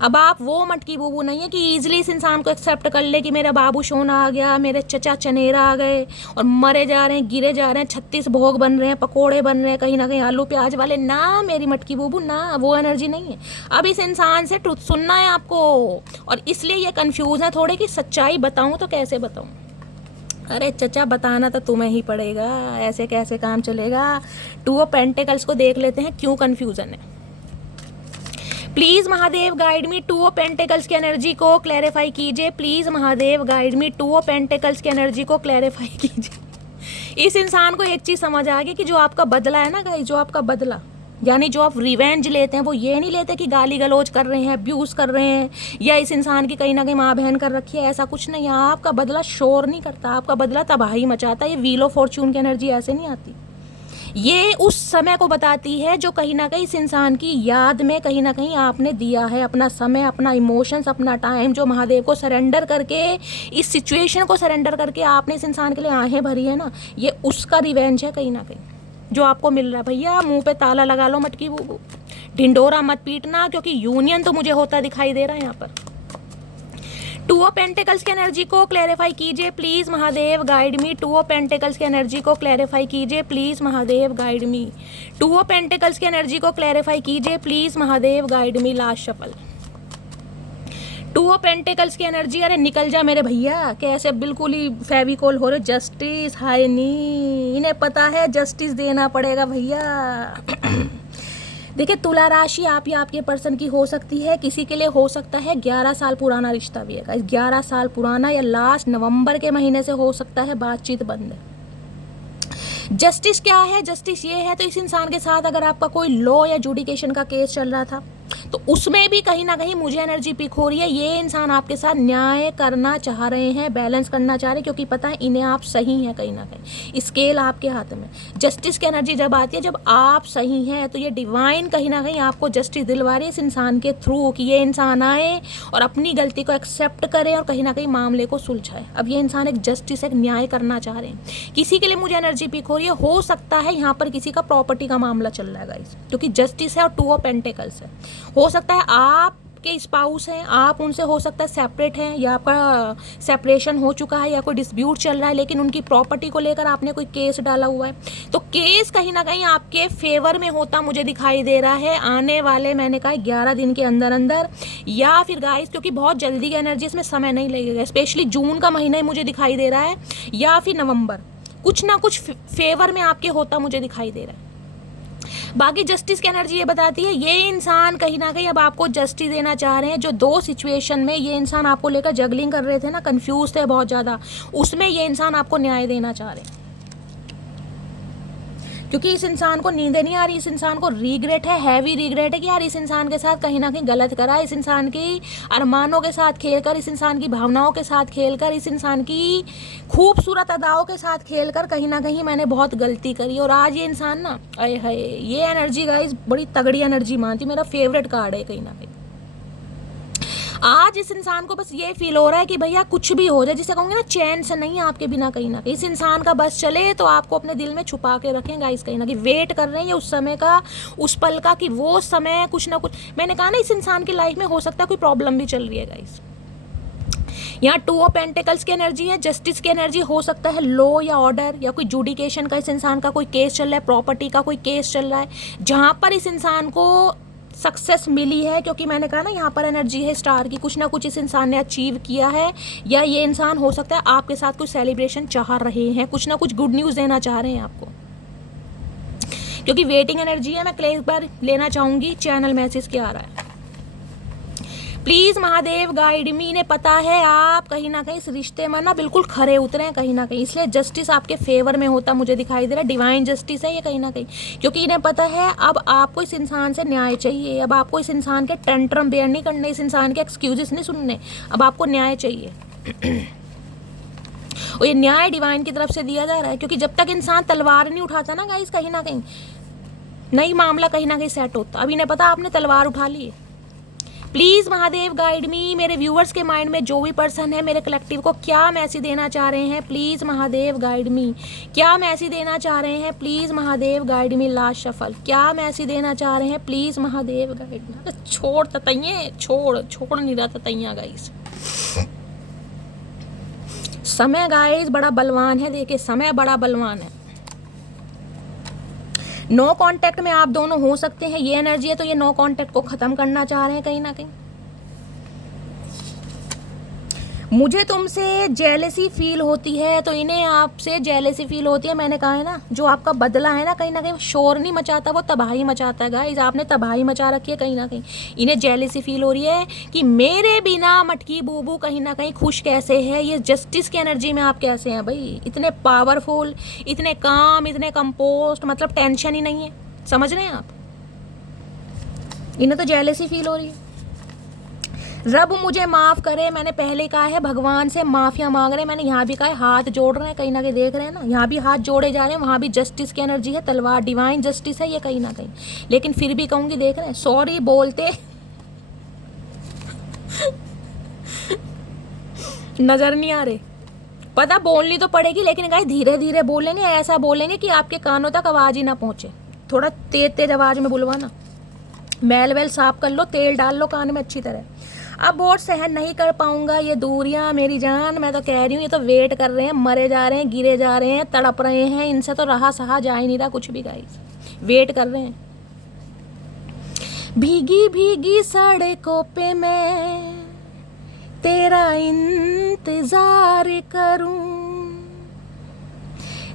अब आप वो मटकी बूबू नहीं है कि ईजिली इस इंसान को एक्सेप्ट कर ले कि मेरा बाबू सोना आ गया, मेरे चचा चनेरा आ गए और मरे जा रहे हैं, गिरे जा रहे हैं, 36 भोग बन रहे हैं, पकोड़े बन रहे हैं कहीं ना कहीं आलू प्याज वाले, ना मेरी मटकी बूबू, ना वो एनर्जी नहीं है। अब इस इंसान से ट्रुथ सुनना है आपको, और इसलिए ये कंफ्यूज है थोड़े कि सच्चाई बताऊँ तो कैसे बताऊँ। अरे चचा बताना तो तुम्हें ही पड़ेगा, ऐसे कैसे काम चलेगा। 2 ऑफ पेंटिकल्स को देख लेते हैं क्यों कंफ्यूजन है। Please Mahadev guide me 2 of pentacles की एनर्जी को क्लैरिफाई कीजिए, please Mahadev guide me 2 of pentacles की एनर्जी को क्लैरिफाई कीजिए। इस इंसान को एक चीज समझ आ गई कि जो आपका बदला है ना गाइस, जो आपका बदला यानी जो आप रिवेंज लेते हैं, वो ये नहीं लेते कि गाली गलौज कर रहे हैं, अब्यूज कर रहे हैं, या इस इंसान की कहीं ना कहीं माँ बहन कर रखी है, ऐसा कुछ नहीं। आपका बदला शोर नहीं करता, आपका बदला तबाही मचाता है। ये व्हील ऑफ फॉर्च्यून की एनर्जी ऐसे नहीं आती, ये उस समय को बताती है जो कहीं ना कहीं इस इंसान की याद में कहीं ना कहीं आपने दिया है अपना समय, अपना इमोशंस, अपना टाइम, जो महादेव को सरेंडर करके, इस सिचुएशन को सरेंडर करके आपने इस इंसान के लिए आहें भरी है ना, ये उसका रिवेंज है कहीं ना कहीं जो आपको मिल रहा है। भैया मुंह पे ताला लगा लो मटकी बूबू, ढिंडोरा मत पीटना, क्योंकि यूनियन तो मुझे होता दिखाई दे रहा है यहाँ पर। 2 ऑफ पेंटिकल्स की एनर्जी को क्लैरिफाई कीजिए please Mahadev guide me. 2 of pentacles की एनर्जी को क्लैरिफाई कीजिए please Mahadev guide me. 2 of pentacles की एनर्जी को क्लैरिफाई कीजिए please Mahadev guide me. Last shuffle 2 of pentacles की एनर्जी। अरे निकल जा मेरे भैया, कैसे बिल्कुल ही फेविकोल हो रहे। जस्टिस, हाय नी, इन्हें पता है जस्टिस देना पड़ेगा भैया। देखिए तुला राशि आप या आपके पर्सन की हो सकती है, किसी के लिए हो सकता है 11 साल पुराना रिश्ता भी है, 11 साल पुराना, या लास्ट नवंबर के महीने से हो सकता है बातचीत बंद है। जस्टिस क्या है, जस्टिस ये है तो इस इंसान के साथ अगर आपका कोई लॉ या जुडिकेशन का केस चल रहा था, तो उसमें भी कहीं ना कहीं मुझे एनर्जी पिक हो रही है। ये इंसान आपके साथ न्याय करना चाह रहे हैं, बैलेंस करना चाह रहे हैं, क्योंकि पता है इन्हें आप सही हैं। कहीं ना कहीं स्केल आपके हाथ में, जस्टिस की एनर्जी जब आती है, जब आप सही हैं, तो ये डिवाइन कहीं ना कहीं आपको जस्टिस दिलवा रही है इस इंसान के थ्रू, कि ये इंसान आए और अपनी गलती को एक्सेप्ट करे और कहीं ना कहीं मामले को सुलझाए। अब ये इंसान एक जस्टिस, एक न्याय करना चाह रहे हैं। किसी के लिए मुझे एनर्जी पिक हो रही है, हो सकता है यहाँ पर किसी का प्रॉपर्टी का मामला चल रहा है गाइस, क्योंकि जस्टिस है और 2 ऑफ पेंटिकल्स है। हो सकता है आपके स्पाउस हैं, आप उनसे हो सकता है सेपरेट हैं, या आपका सेपरेशन हो चुका है, या कोई डिस्प्यूट चल रहा है, लेकिन उनकी प्रॉपर्टी को लेकर आपने कोई केस डाला हुआ है। तो केस कहीं ना कहीं आपके फेवर में होता मुझे दिखाई दे रहा है आने वाले, मैंने कहा 11 दिन के अंदर अंदर, या फिर गाइस क्योंकि बहुत जल्दी की एनर्जी, इसमें समय नहीं लगेगा, स्पेशली जून का महीना ही मुझे दिखाई दे रहा है, या फिर नवंबर, कुछ ना कुछ फेवर में आपके होता मुझे दिखाई दे रहा है। बाकी जस्टिस की एनर्जी ये बताती है ये इंसान कहीं ना कहीं अब आपको जस्टिस देना चाह रहे हैं। जो 2 सिचुएशन में ये इंसान आपको लेकर जगलिंग कर रहे थे ना, कंफ्यूज थे बहुत ज़्यादा, उसमें ये इंसान आपको न्याय देना चाह रहे हैं, क्योंकि इस इंसान को नींद नहीं आ रही, इस इंसान को रिग्रेट है, हैवी रिग्रेट है कि यार इस इंसान के साथ कहीं ना कहीं गलत करा, इस इंसान की अरमानों के साथ खेलकर, इस इंसान की भावनाओं के साथ खेलकर, इस इंसान की खूबसूरत अदाओं के साथ खेलकर कहीं ना कहीं मैंने बहुत गलती करी। और आज ये इंसान ना, अरे है ये एनर्जी गाइस बड़ी तगड़ी एनर्जी मानती, मेरा फेवरेट कार्ड है कहीं ना कहीं। आज इस इंसान को बस ये फील हो रहा है कि भैया कुछ भी हो जाए, जिसे कहूँगे ना चैन से नहीं आपके बिना, कहीं ना कहीं इस इंसान का बस चले तो आपको अपने दिल में छुपा के रखें गाइस। कहीं ना कहीं वेट कर रहे हैं उस समय का, उस पल का, कि वो समय कुछ ना कुछ, मैंने कहा ना इस इंसान की लाइफ में हो सकता है कोई प्रॉब्लम भी चल रही है गाइस। यहाँ 2 ऑफ पेंटिकल्स की एनर्जी है, जस्टिस की एनर्जी, हो सकता है लॉ या ऑर्डर या कोई जुडिकेशन का इस इंसान का कोई केस चल रहा है, प्रॉपर्टी का कोई केस चल रहा है, जहाँ पर इस इंसान को सक्सेस मिली है, क्योंकि मैंने कहा ना यहाँ पर एनर्जी है स्टार की, कुछ ना कुछ इस इंसान ने अचीव किया है, या ये इंसान हो सकता है आपके साथ कुछ सेलिब्रेशन चाह रहे हैं, कुछ ना कुछ गुड न्यूज़ देना चाह रहे हैं आपको, क्योंकि वेटिंग एनर्जी है। मैं एक बार लेना चाहूँगी, चैनल मैसेज क्या आ रहा है, प्लीज़ महादेव गाइड मी। इन्हें पता है आप कहीं ना कहीं इस रिश्ते में ना बिल्कुल खरे उतरे हैं कहीं ना कहीं, इसलिए जस्टिस आपके फेवर में होता मुझे दिखाई दे रहा है। डिवाइन जस्टिस है ये कहीं ना कहीं, क्योंकि इन्हें पता है अब आपको इस इंसान से न्याय चाहिए, अब आपको इस इंसान के टेंट्रम बेयर नहीं करने, इस इंसान के एक्सक्यूजेस नहीं सुनने, अब आपको न्याय चाहिए। और ये न्याय डिवाइन की तरफ से दिया जा रहा है, क्योंकि जब तक इंसान तलवार नहीं उठाता ना गाइस, कहीं ना कहीं नई मामला कहीं ना कहीं सेट होता। अब इन्हें पता आपने तलवार उठा ली है। प्लीज़ महादेव गाइड मी। मेरे व्यूवर्स के माइंड में जो भी पर्सन है मेरे कलेक्टिव को क्या मैसेज देना चाह रहे हैं, प्लीज़ महादेव गाइड मी। क्या मैसेज देना चाह रहे हैं, please Mahadev guide me. Last shuffle, क्या मैसेज देना चाह रहे हैं, प्लीज़ महादेव गाइड मी। छोड़ ततैये, छोड़ नहीं रहा ततैया गाइस। समय गाइस बड़ा बलवान है, देखिए समय बड़ा बलवान है। नो कांटेक्ट में आप दोनों हो सकते हैं, ये एनर्जी है, तो ये नो कांटेक्ट को ख़त्म करना चाह रहे हैं कहीं ना कहीं। मुझे तुमसे जेलसी फील होती है, तो इन्हें आपसे जेलसी फील होती है। मैंने कहा है ना, जो आपका बदला है ना कहीं ना कहीं शोर नहीं मचाता, वो तबाही मचाता है गाइस। आपने तबाही मचा रखी है कहीं ना कहीं। इन्हें जेलसी फील हो रही है कि मेरे बिना मटकी बूबू कहीं ना कहीं खुश कैसे है। ये जस्टिस की एनर्जी में आप कैसे हैं भाई, इतने पावरफुल, इतने काम, इतने कंपोस्ट, मतलब टेंशन ही नहीं है। समझ रहे हैं आप, इन्हें तो जेलसी फील हो रही है। रब मुझे माफ़ करे, मैंने पहले कहा है भगवान से माफ़िया मांग रहे हैं, मैंने यहाँ भी कहा है हाथ जोड़ रहे हैं कहीं ना कहीं, देख रहे हैं ना, यहाँ भी हाथ जोड़े जा रहे हैं, वहाँ भी जस्टिस की एनर्जी है, तलवार डिवाइन जस्टिस है ये कहीं ना कहीं। लेकिन फिर भी कहूँगी, देख रहे हैं सॉरी बोलते नज़र नहीं आ रहे, पता बोलनी तो पड़ेगी, लेकिन गाइस धीरे धीरे बोलेंगे, ऐसा बोलेंगे कि आपके कानों तक आवाज़ ही ना पहुँचे। थोड़ा तेज तेज आवाज़ में बुलवाना, मैल वैल साफ कर लो, तेल डाल लो कान में अच्छी तरह। अब और सहन नहीं कर पाऊंगा ये दूरियां मेरी जान, मैं तो कह रही हूँ, ये तो वेट कर रहे हैं, मरे जा रहे हैं, गिरे जा रहे हैं, तड़प रहे हैं, इनसे तो रहा सहा जा ही नहीं रहा कुछ भी गाइस, वेट कर रहे हैं। भीगी भीगी सड़कों पे मैं तेरा इंतजार करूं,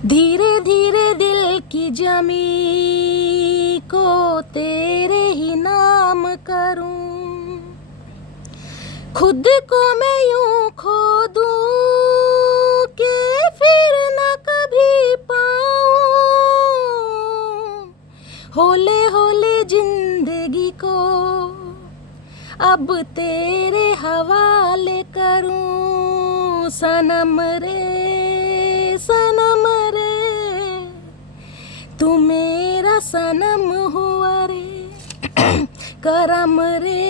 धीरे धीरे दिल की जमी को तेरे ही नाम करूं, खुद को मैं यूं खो दूं कि फिर न कभी पाऊं, होले होले जिंदगी को अब तेरे हवाले करूं सनम रे सनम रे, तू मेरा सनम हुआ रे करम रे,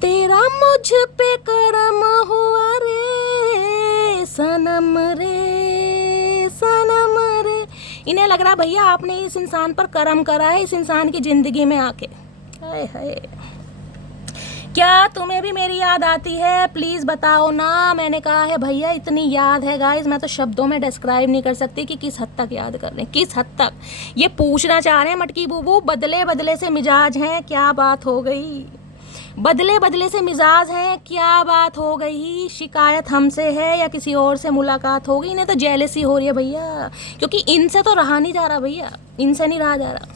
तेरा मुझ पे करम हुआ रे सनम रे। इन्हें लग रहा भैया आपने इस इंसान पर करम करा है इस इंसान की जिंदगी में आके। हाय हाय, क्या तुम्हें भी मेरी याद आती है? प्लीज़ बताओ ना। मैंने कहा है भैया इतनी याद है गाइस, मैं तो शब्दों में डिस्क्राइब नहीं कर सकती कि किस हद तक याद कर रहे हैं, किस हद तक। ये पूछना चाह रहे हैं मटकी बूबू, बदले बदले से मिजाज हैं, क्या बात हो गई? बदले बदले से मिजाज हैं, क्या बात हो गई? शिकायत हमसे है या किसी और से मुलाकात हो गई? इन्हें तो जेलसी हो रही है भैया, क्योंकि इनसे तो रहा नहीं जा रहा भैया, इनसे नहीं रहा जा रहा।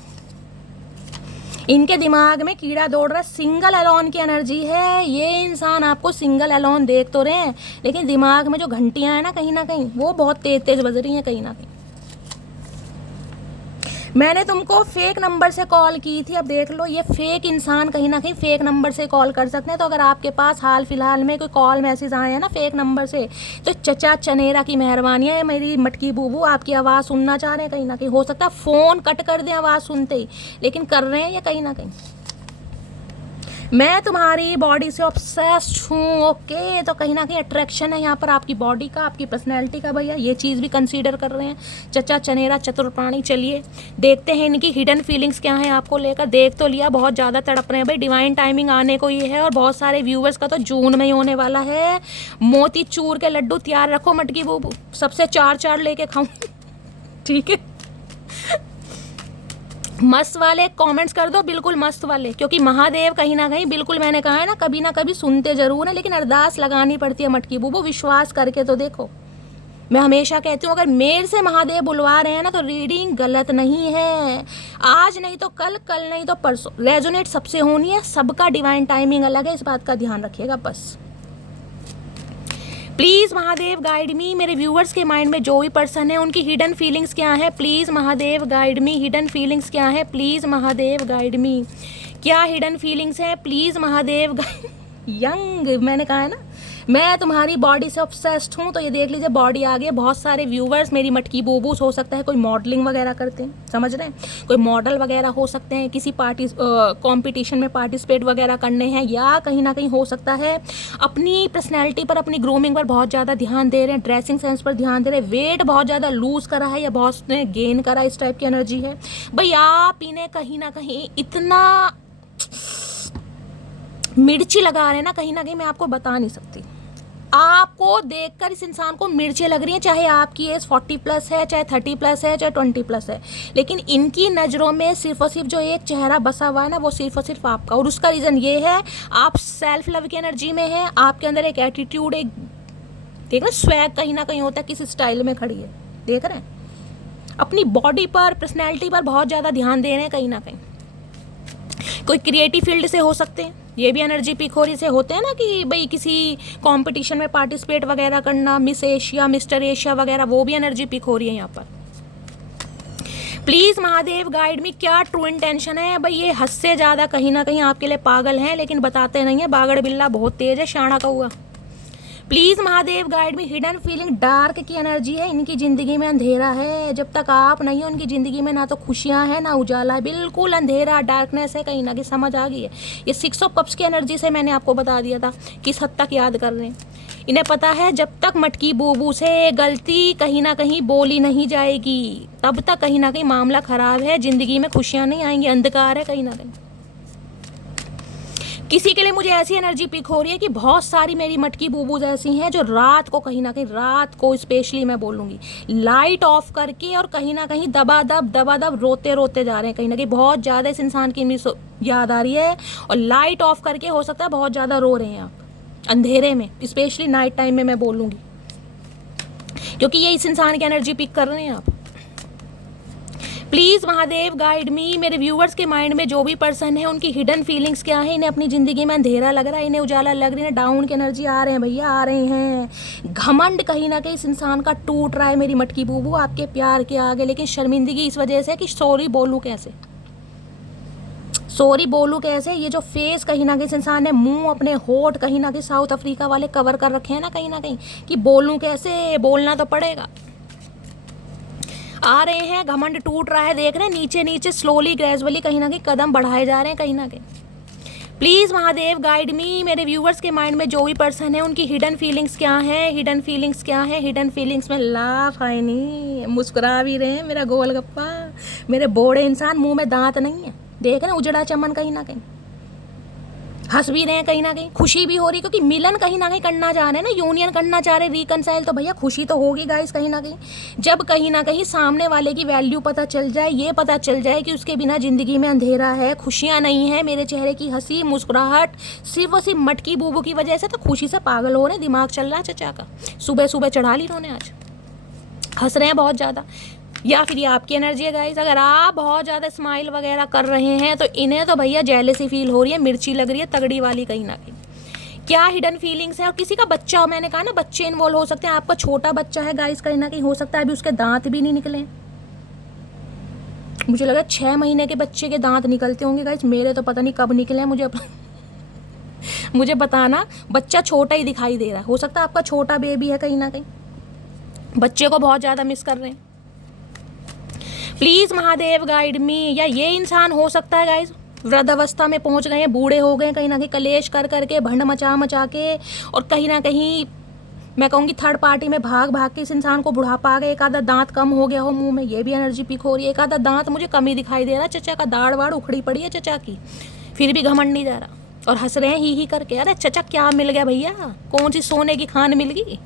इनके दिमाग में कीड़ा दौड़ रहा, सिंगल अलोन की एनर्जी है। ये इंसान आपको सिंगल अलोन देख तो रहे हैं, लेकिन दिमाग में जो घंटियां हैं ना कहीं वो बहुत तेज तेज बज रही हैं कहीं ना कहीं। मैंने तुमको फेक नंबर से कॉल की थी, अब देख लो ये फेक इंसान कहीं ना कहीं फेक नंबर से कॉल कर सकते हैं। तो अगर आपके पास हाल फिलहाल में कोई कॉल मैसेज आए हैं ना फेक नंबर से, तो चचा चनेरा की मेहरबानी है, मेरी मटकी बूबू आपकी आवाज़ सुनना चाह रहे हैं कहीं ना कहीं। हो सकता है फ़ोन कट कर दें आवाज़ सुनते ही, लेकिन कर रहे हैं ये कहीं ना कहीं। मैं तुम्हारी बॉडी से ऑब्सेस्ड हूँ, ओके। तो कहीं ना कहीं अट्रैक्शन है यहाँ पर आपकी बॉडी का, आपकी पर्सनैलिटी का भैया, ये चीज़ भी कंसीडर कर रहे हैं चचा चनेरा चतुर प्राणी। चलिए देखते हैं इनकी हिडन फीलिंग्स क्या हैं आपको लेकर। देख तो लिया बहुत ज़्यादा तड़प रहे हैं भाई, डिवाइन टाइमिंग आने को ये है, और बहुत सारे व्यूवर्स का तो जून में ही होने वाला है। मोती चूर के लड्डू तैयार रखो मटकी बूबू, सबसे 4 लेके खाऊँ ठीक है। मस्त वाले कमेंट्स कर दो, बिल्कुल मस्त वाले, क्योंकि महादेव कहीं ना कहीं, बिल्कुल मैंने कहा है ना कभी सुनते जरूर है, लेकिन अरदास लगानी पड़ती है मटकी बूबू, विश्वास करके तो देखो। मैं हमेशा कहती हूँ अगर मेरे से महादेव बुलवा रहे हैं ना तो रीडिंग गलत नहीं है। आज नहीं तो कल, कल नहीं तो परसों, रेजोनेट सबसे होनी है, सबका डिवाइन टाइमिंग अलग है, इस बात का ध्यान रखिएगा बस। प्लीज़ महादेव गाइड मी, मेरे व्यूअर्स के माइंड में जो भी पर्सन है उनकी हिडन फीलिंग्स क्या है, please Mahadev guide me. Hidden feelings क्या है, प्लीज़ महादेव गाइड मी। क्या हिडन फीलिंग्स है, प्लीज़ महादेव यंग, मैंने कहा है ना मैं तुम्हारी बॉडी से ऑब्सेस्ड हूँ। तो ये देख लीजिए बॉडी आ गई। बहुत सारे व्यूवर्स मेरी मटकी बूबूस हो सकता है कोई मॉडलिंग वगैरह करते हैं, समझ रहे हैं, कोई मॉडल वगैरह हो सकते हैं, किसी कंपटीशन में पार्टिसिपेट वगैरह करने हैं, या कहीं ना कहीं हो सकता है अपनी पर्सनैलिटी पर, अपनी ग्रूमिंग पर बहुत ज़्यादा ध्यान दे रहे हैं, ड्रेसिंग सेंस पर ध्यान दे रहे हैं, वेट बहुत ज़्यादा लूज़ करा है या बहुत ने गेन करा, इस टाइप की एनर्जी है भाई। आप इन्हें कहीं ना कहीं इतना मिर्ची लगा रहे हैं ना कहीं मैं आपको बता नहीं सकती। आपको देखकर इस इंसान को मिर्चें लग रही हैं, चाहे आपकी एज 40+ है, चाहे 30+ है, चाहे 20+ है, लेकिन इनकी नज़रों में सिर्फ और सिर्फ जो एक चेहरा बसा हुआ है ना वो सिर्फ और सिर्फ आपका। और उसका रीज़न ये है आप सेल्फ लव की एनर्जी में हैं, आपके अंदर एक एटीट्यूड, एक देख रहे स्वैग कहीं ना कहीं होता है, किस स्टाइल में खड़ी है, देख रहे हैं, अपनी बॉडी पर, पर्सनैलिटी पर बहुत ज़्यादा ध्यान दे रहे हैं कहीं ना कहीं। कोई क्रिएटिव फील्ड से हो सकते हैं, ये भी एनर्जी पिक हो रही से होते हैं ना कि भाई किसी कंपटीशन में पार्टिसिपेट वगैरह करना, मिस एशिया, मिस्टर एशिया वगैरह, वो भी एनर्जी पिक हो रही है यहाँ पर। प्लीज़ महादेव गाइड मी, क्या ट्रू इंटेंशन है भाई। ये हद से ज़्यादा कहीं ना कहीं आपके लिए पागल हैं, लेकिन बताते नहीं है, बागड़ बिल्ला बहुत तेज है, शाना का हुआ। Please Mahadev guide me, hidden feeling dark की एनर्जी है, इनकी ज़िंदगी में अंधेरा है। जब तक आप नहीं हो उनकी ज़िंदगी में ना तो खुशियाँ हैं ना उजाला है, बिल्कुल अंधेरा, डार्कनेस है कहीं ना कहीं, समझ आ गई है। ये 6 ऑफ कप्स की एनर्जी से मैंने आपको बता दिया था किस हद तक याद कर रहे हैं। इन्हें पता है जब तक मटकी बूबू से गलती कहीं ना कहीं बोली नहीं जाएगी तब तक कहीं ना कहीं मामला ख़राब है, ज़िंदगी में खुशियाँ नहीं आएंगी, अंधकार है कहीं ना कहीं। किसी के लिए मुझे ऐसी एनर्जी पिक हो रही है कि बहुत सारी मेरी मटकी बूबूज ऐसी हैं जो रात को कहीं ना कहीं, रात को स्पेशली मैं बोलूँगी, लाइट ऑफ करके और कहीं ना कहीं दबादब रोते रोते जा रहे हैं कहीं ना कहीं। बहुत ज़्यादा इस इंसान की याद आ रही है और लाइट ऑफ करके हो सकता है बहुत ज़्यादा रो रहे हैं आप अंधेरे में, स्पेशली नाइट टाइम में मैं बोलूँगी, क्योंकि ये इस इंसान की एनर्जी पिक कर रहे हैं आप। प्लीज़ महादेव गाइड मी, मेरे व्यूवर्स के माइंड में जो भी पर्सन है उनकी हिडन फीलिंग्स क्या है, इन्हें अपनी ज़िंदगी में अंधेरा लग रहा है, इन्हें उजाला लग रही है, डाउन की एनर्जी आ रहे हैं भैया, आ रहे हैं। घमंड कहीं ना कहीं इस इंसान का टूट रहा है मेरी मटकी बूबू आपके प्यार के आगे, लेकिन शर्मिंदगी इस वजह से कि सॉरी बोलूँ कैसे, सॉरी बोलूँ कैसे, ये जो फेस कहीं ना कहीं इस इंसान ने मुंह अपने होठ कहीं ना कहीं साउथ अफ्रीका वाले कवर कर रखे हैं ना कहीं ना कहीं, कि बोलूँ कैसे, बोलना तो पड़ेगा। आ रहे हैं, घमंड टूट रहा है, देख रहे हैं नीचे नीचे स्लोली ग्रेजुअली कहीं ना कहीं कदम बढ़ाए जा रहे हैं कहीं ना कहीं। प्लीज़ महादेव गाइड मी, मेरे व्यूवर्स के माइंड में जो भी पर्सन है उनकी हिडन फीलिंग्स क्या है, हिडन फीलिंग्स क्या है। हिडन फीलिंग्स में लाफ है नहीं, मुस्कुरा भी रहे हैं मेरा गोलगप्पा, मेरे बोड़े इंसान, मुंह में दांत नहीं है, देख रहे हैं उजड़ा चमन कहीं ना कहीं, हंस भी रहे हैं कहीं ना कहीं, खुशी भी हो रही, क्योंकि मिलन कहीं ना कहीं करना चाह रहे हैं ना, यूनियन करना चाह रहे हैं, रिकनसाइल, तो भैया खुशी तो होगी गाइस कहीं ना कहीं। जब कहीं ना कहीं सामने वाले की वैल्यू पता चल जाए, ये पता चल जाए कि उसके बिना ज़िंदगी में अंधेरा है, खुशियाँ नहीं है, मेरे चेहरे की हंसी मुस्कुराहट सिर्फ और सिर्फ मटकी बूबू की वजह से, तो खुशी से पागल हो रहे हैं, दिमाग चल रहा है चचा का, सुबह सुबह चढ़ा ली इन्होंने, आज हंस रहे हैं बहुत ज़्यादा। या फिर ये आपकी एनर्जी है गाइस, अगर आप बहुत ज़्यादा स्माइल वगैरह कर रहे हैं तो इन्हें तो भैया जेलसी फील हो रही है, मिर्ची लग रही है तगड़ी वाली कहीं ना कहीं। क्या हिडन फीलिंग्स है, और किसी का बच्चा हो, मैंने कहा ना बच्चे इन्वॉल्व हो सकते हैं, आपका छोटा बच्चा है गाइस कहीं ना कहीं, हो सकता है अभी उसके दांत भी नहीं निकले, मुझे लगा 6 महीने के बच्चे के दांत निकलते होंगे गाइस, मेरे तो पता नहीं कब निकले हैं, मुझे बताना, बच्चा छोटा ही दिखाई दे रहा है, हो सकता है आपका छोटा बेबी है कहीं ना कहीं, बच्चे को बहुत ज़्यादा मिस कर रहे हैं। प्लीज़ महादेव गाइड मी। या ये इंसान हो सकता है गाइज वृद्धावस्था में पहुंच गए हैं, बूढ़े हो गए कहीं ना कहीं, कलेश कर करके, भंड मचा मचा के, और कहीं ना कहीं मैं कहूँगी थर्ड पार्टी में भाग भाग के इस इंसान को बुढ़ापा आ गया, एक आधा दांत कम हो गया हो मुंह में, ये भी एनर्जी पिक हो रही है, एक आधा दांत मुझे कम ही दिखाई दे रहा है, चचा का दाढ़ वाड़ उखड़ी पड़ी है चचा की, फिर भी घमंड नहीं जा रहा, और हंस रहे हैं ही करके। अरे चचा क्या मिल गया भैया, कौन सी सोने की खान मिल गई,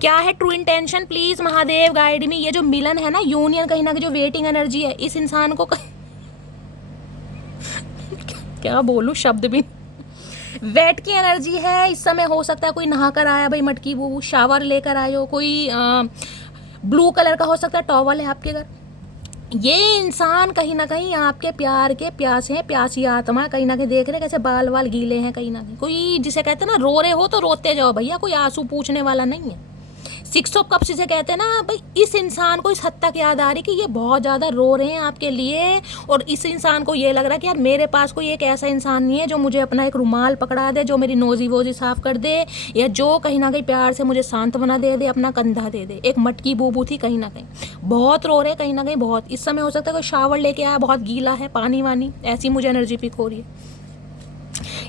क्या है true intention, please Mahadev guide मी। ये जो मिलन है ना, यूनियन कहीं ना कहीं, जो वेटिंग एनर्जी है इस इंसान को क्या बोलूं, शब्द भी, वेट की एनर्जी है इस समय। हो सकता है कोई नहा कर आया भाई, मटकी वो शावर लेकर आए हो, कोई ब्लू कलर का हो सकता है टॉवल है आपके घर, ये इंसान कहीं ना कहीं आपके प्यार के प्यासे हैं, प्यासी आत्मा कहीं ना कहीं, देख रहे कैसे बाल वाल गीले हैं कहीं ना कहीं, कोई जिसे कहते हैं ना रो रहे हो तो रोते जाओ भैया, कोई आंसू पूछने वाला नहीं है। 6 ऑफ कप्स जिसे कहते हैं ना भाई, इस इंसान को इस हद तक याद आ रही कि ये बहुत ज़्यादा रो रहे हैं आपके लिए, और इस इंसान को ये लग रहा है कि यार मेरे पास कोई एक ऐसा इंसान नहीं है जो मुझे अपना एक रुमाल पकड़ा दे, जो मेरी नोजी वोजी साफ कर दे, या जो कहीं ना कहीं प्यार से मुझे सांत्वना दे दे, अपना कंधा दे दे। एक मटकी बूबू थी कहीं ना कहीं, बहुत रो रहे कहीं ना कहीं, बहुत इस समय हो सकता है कोई शावर लेके आया, बहुत गीला है, पानी वानी, ऐसी मुझे एनर्जी पिक हो रही है।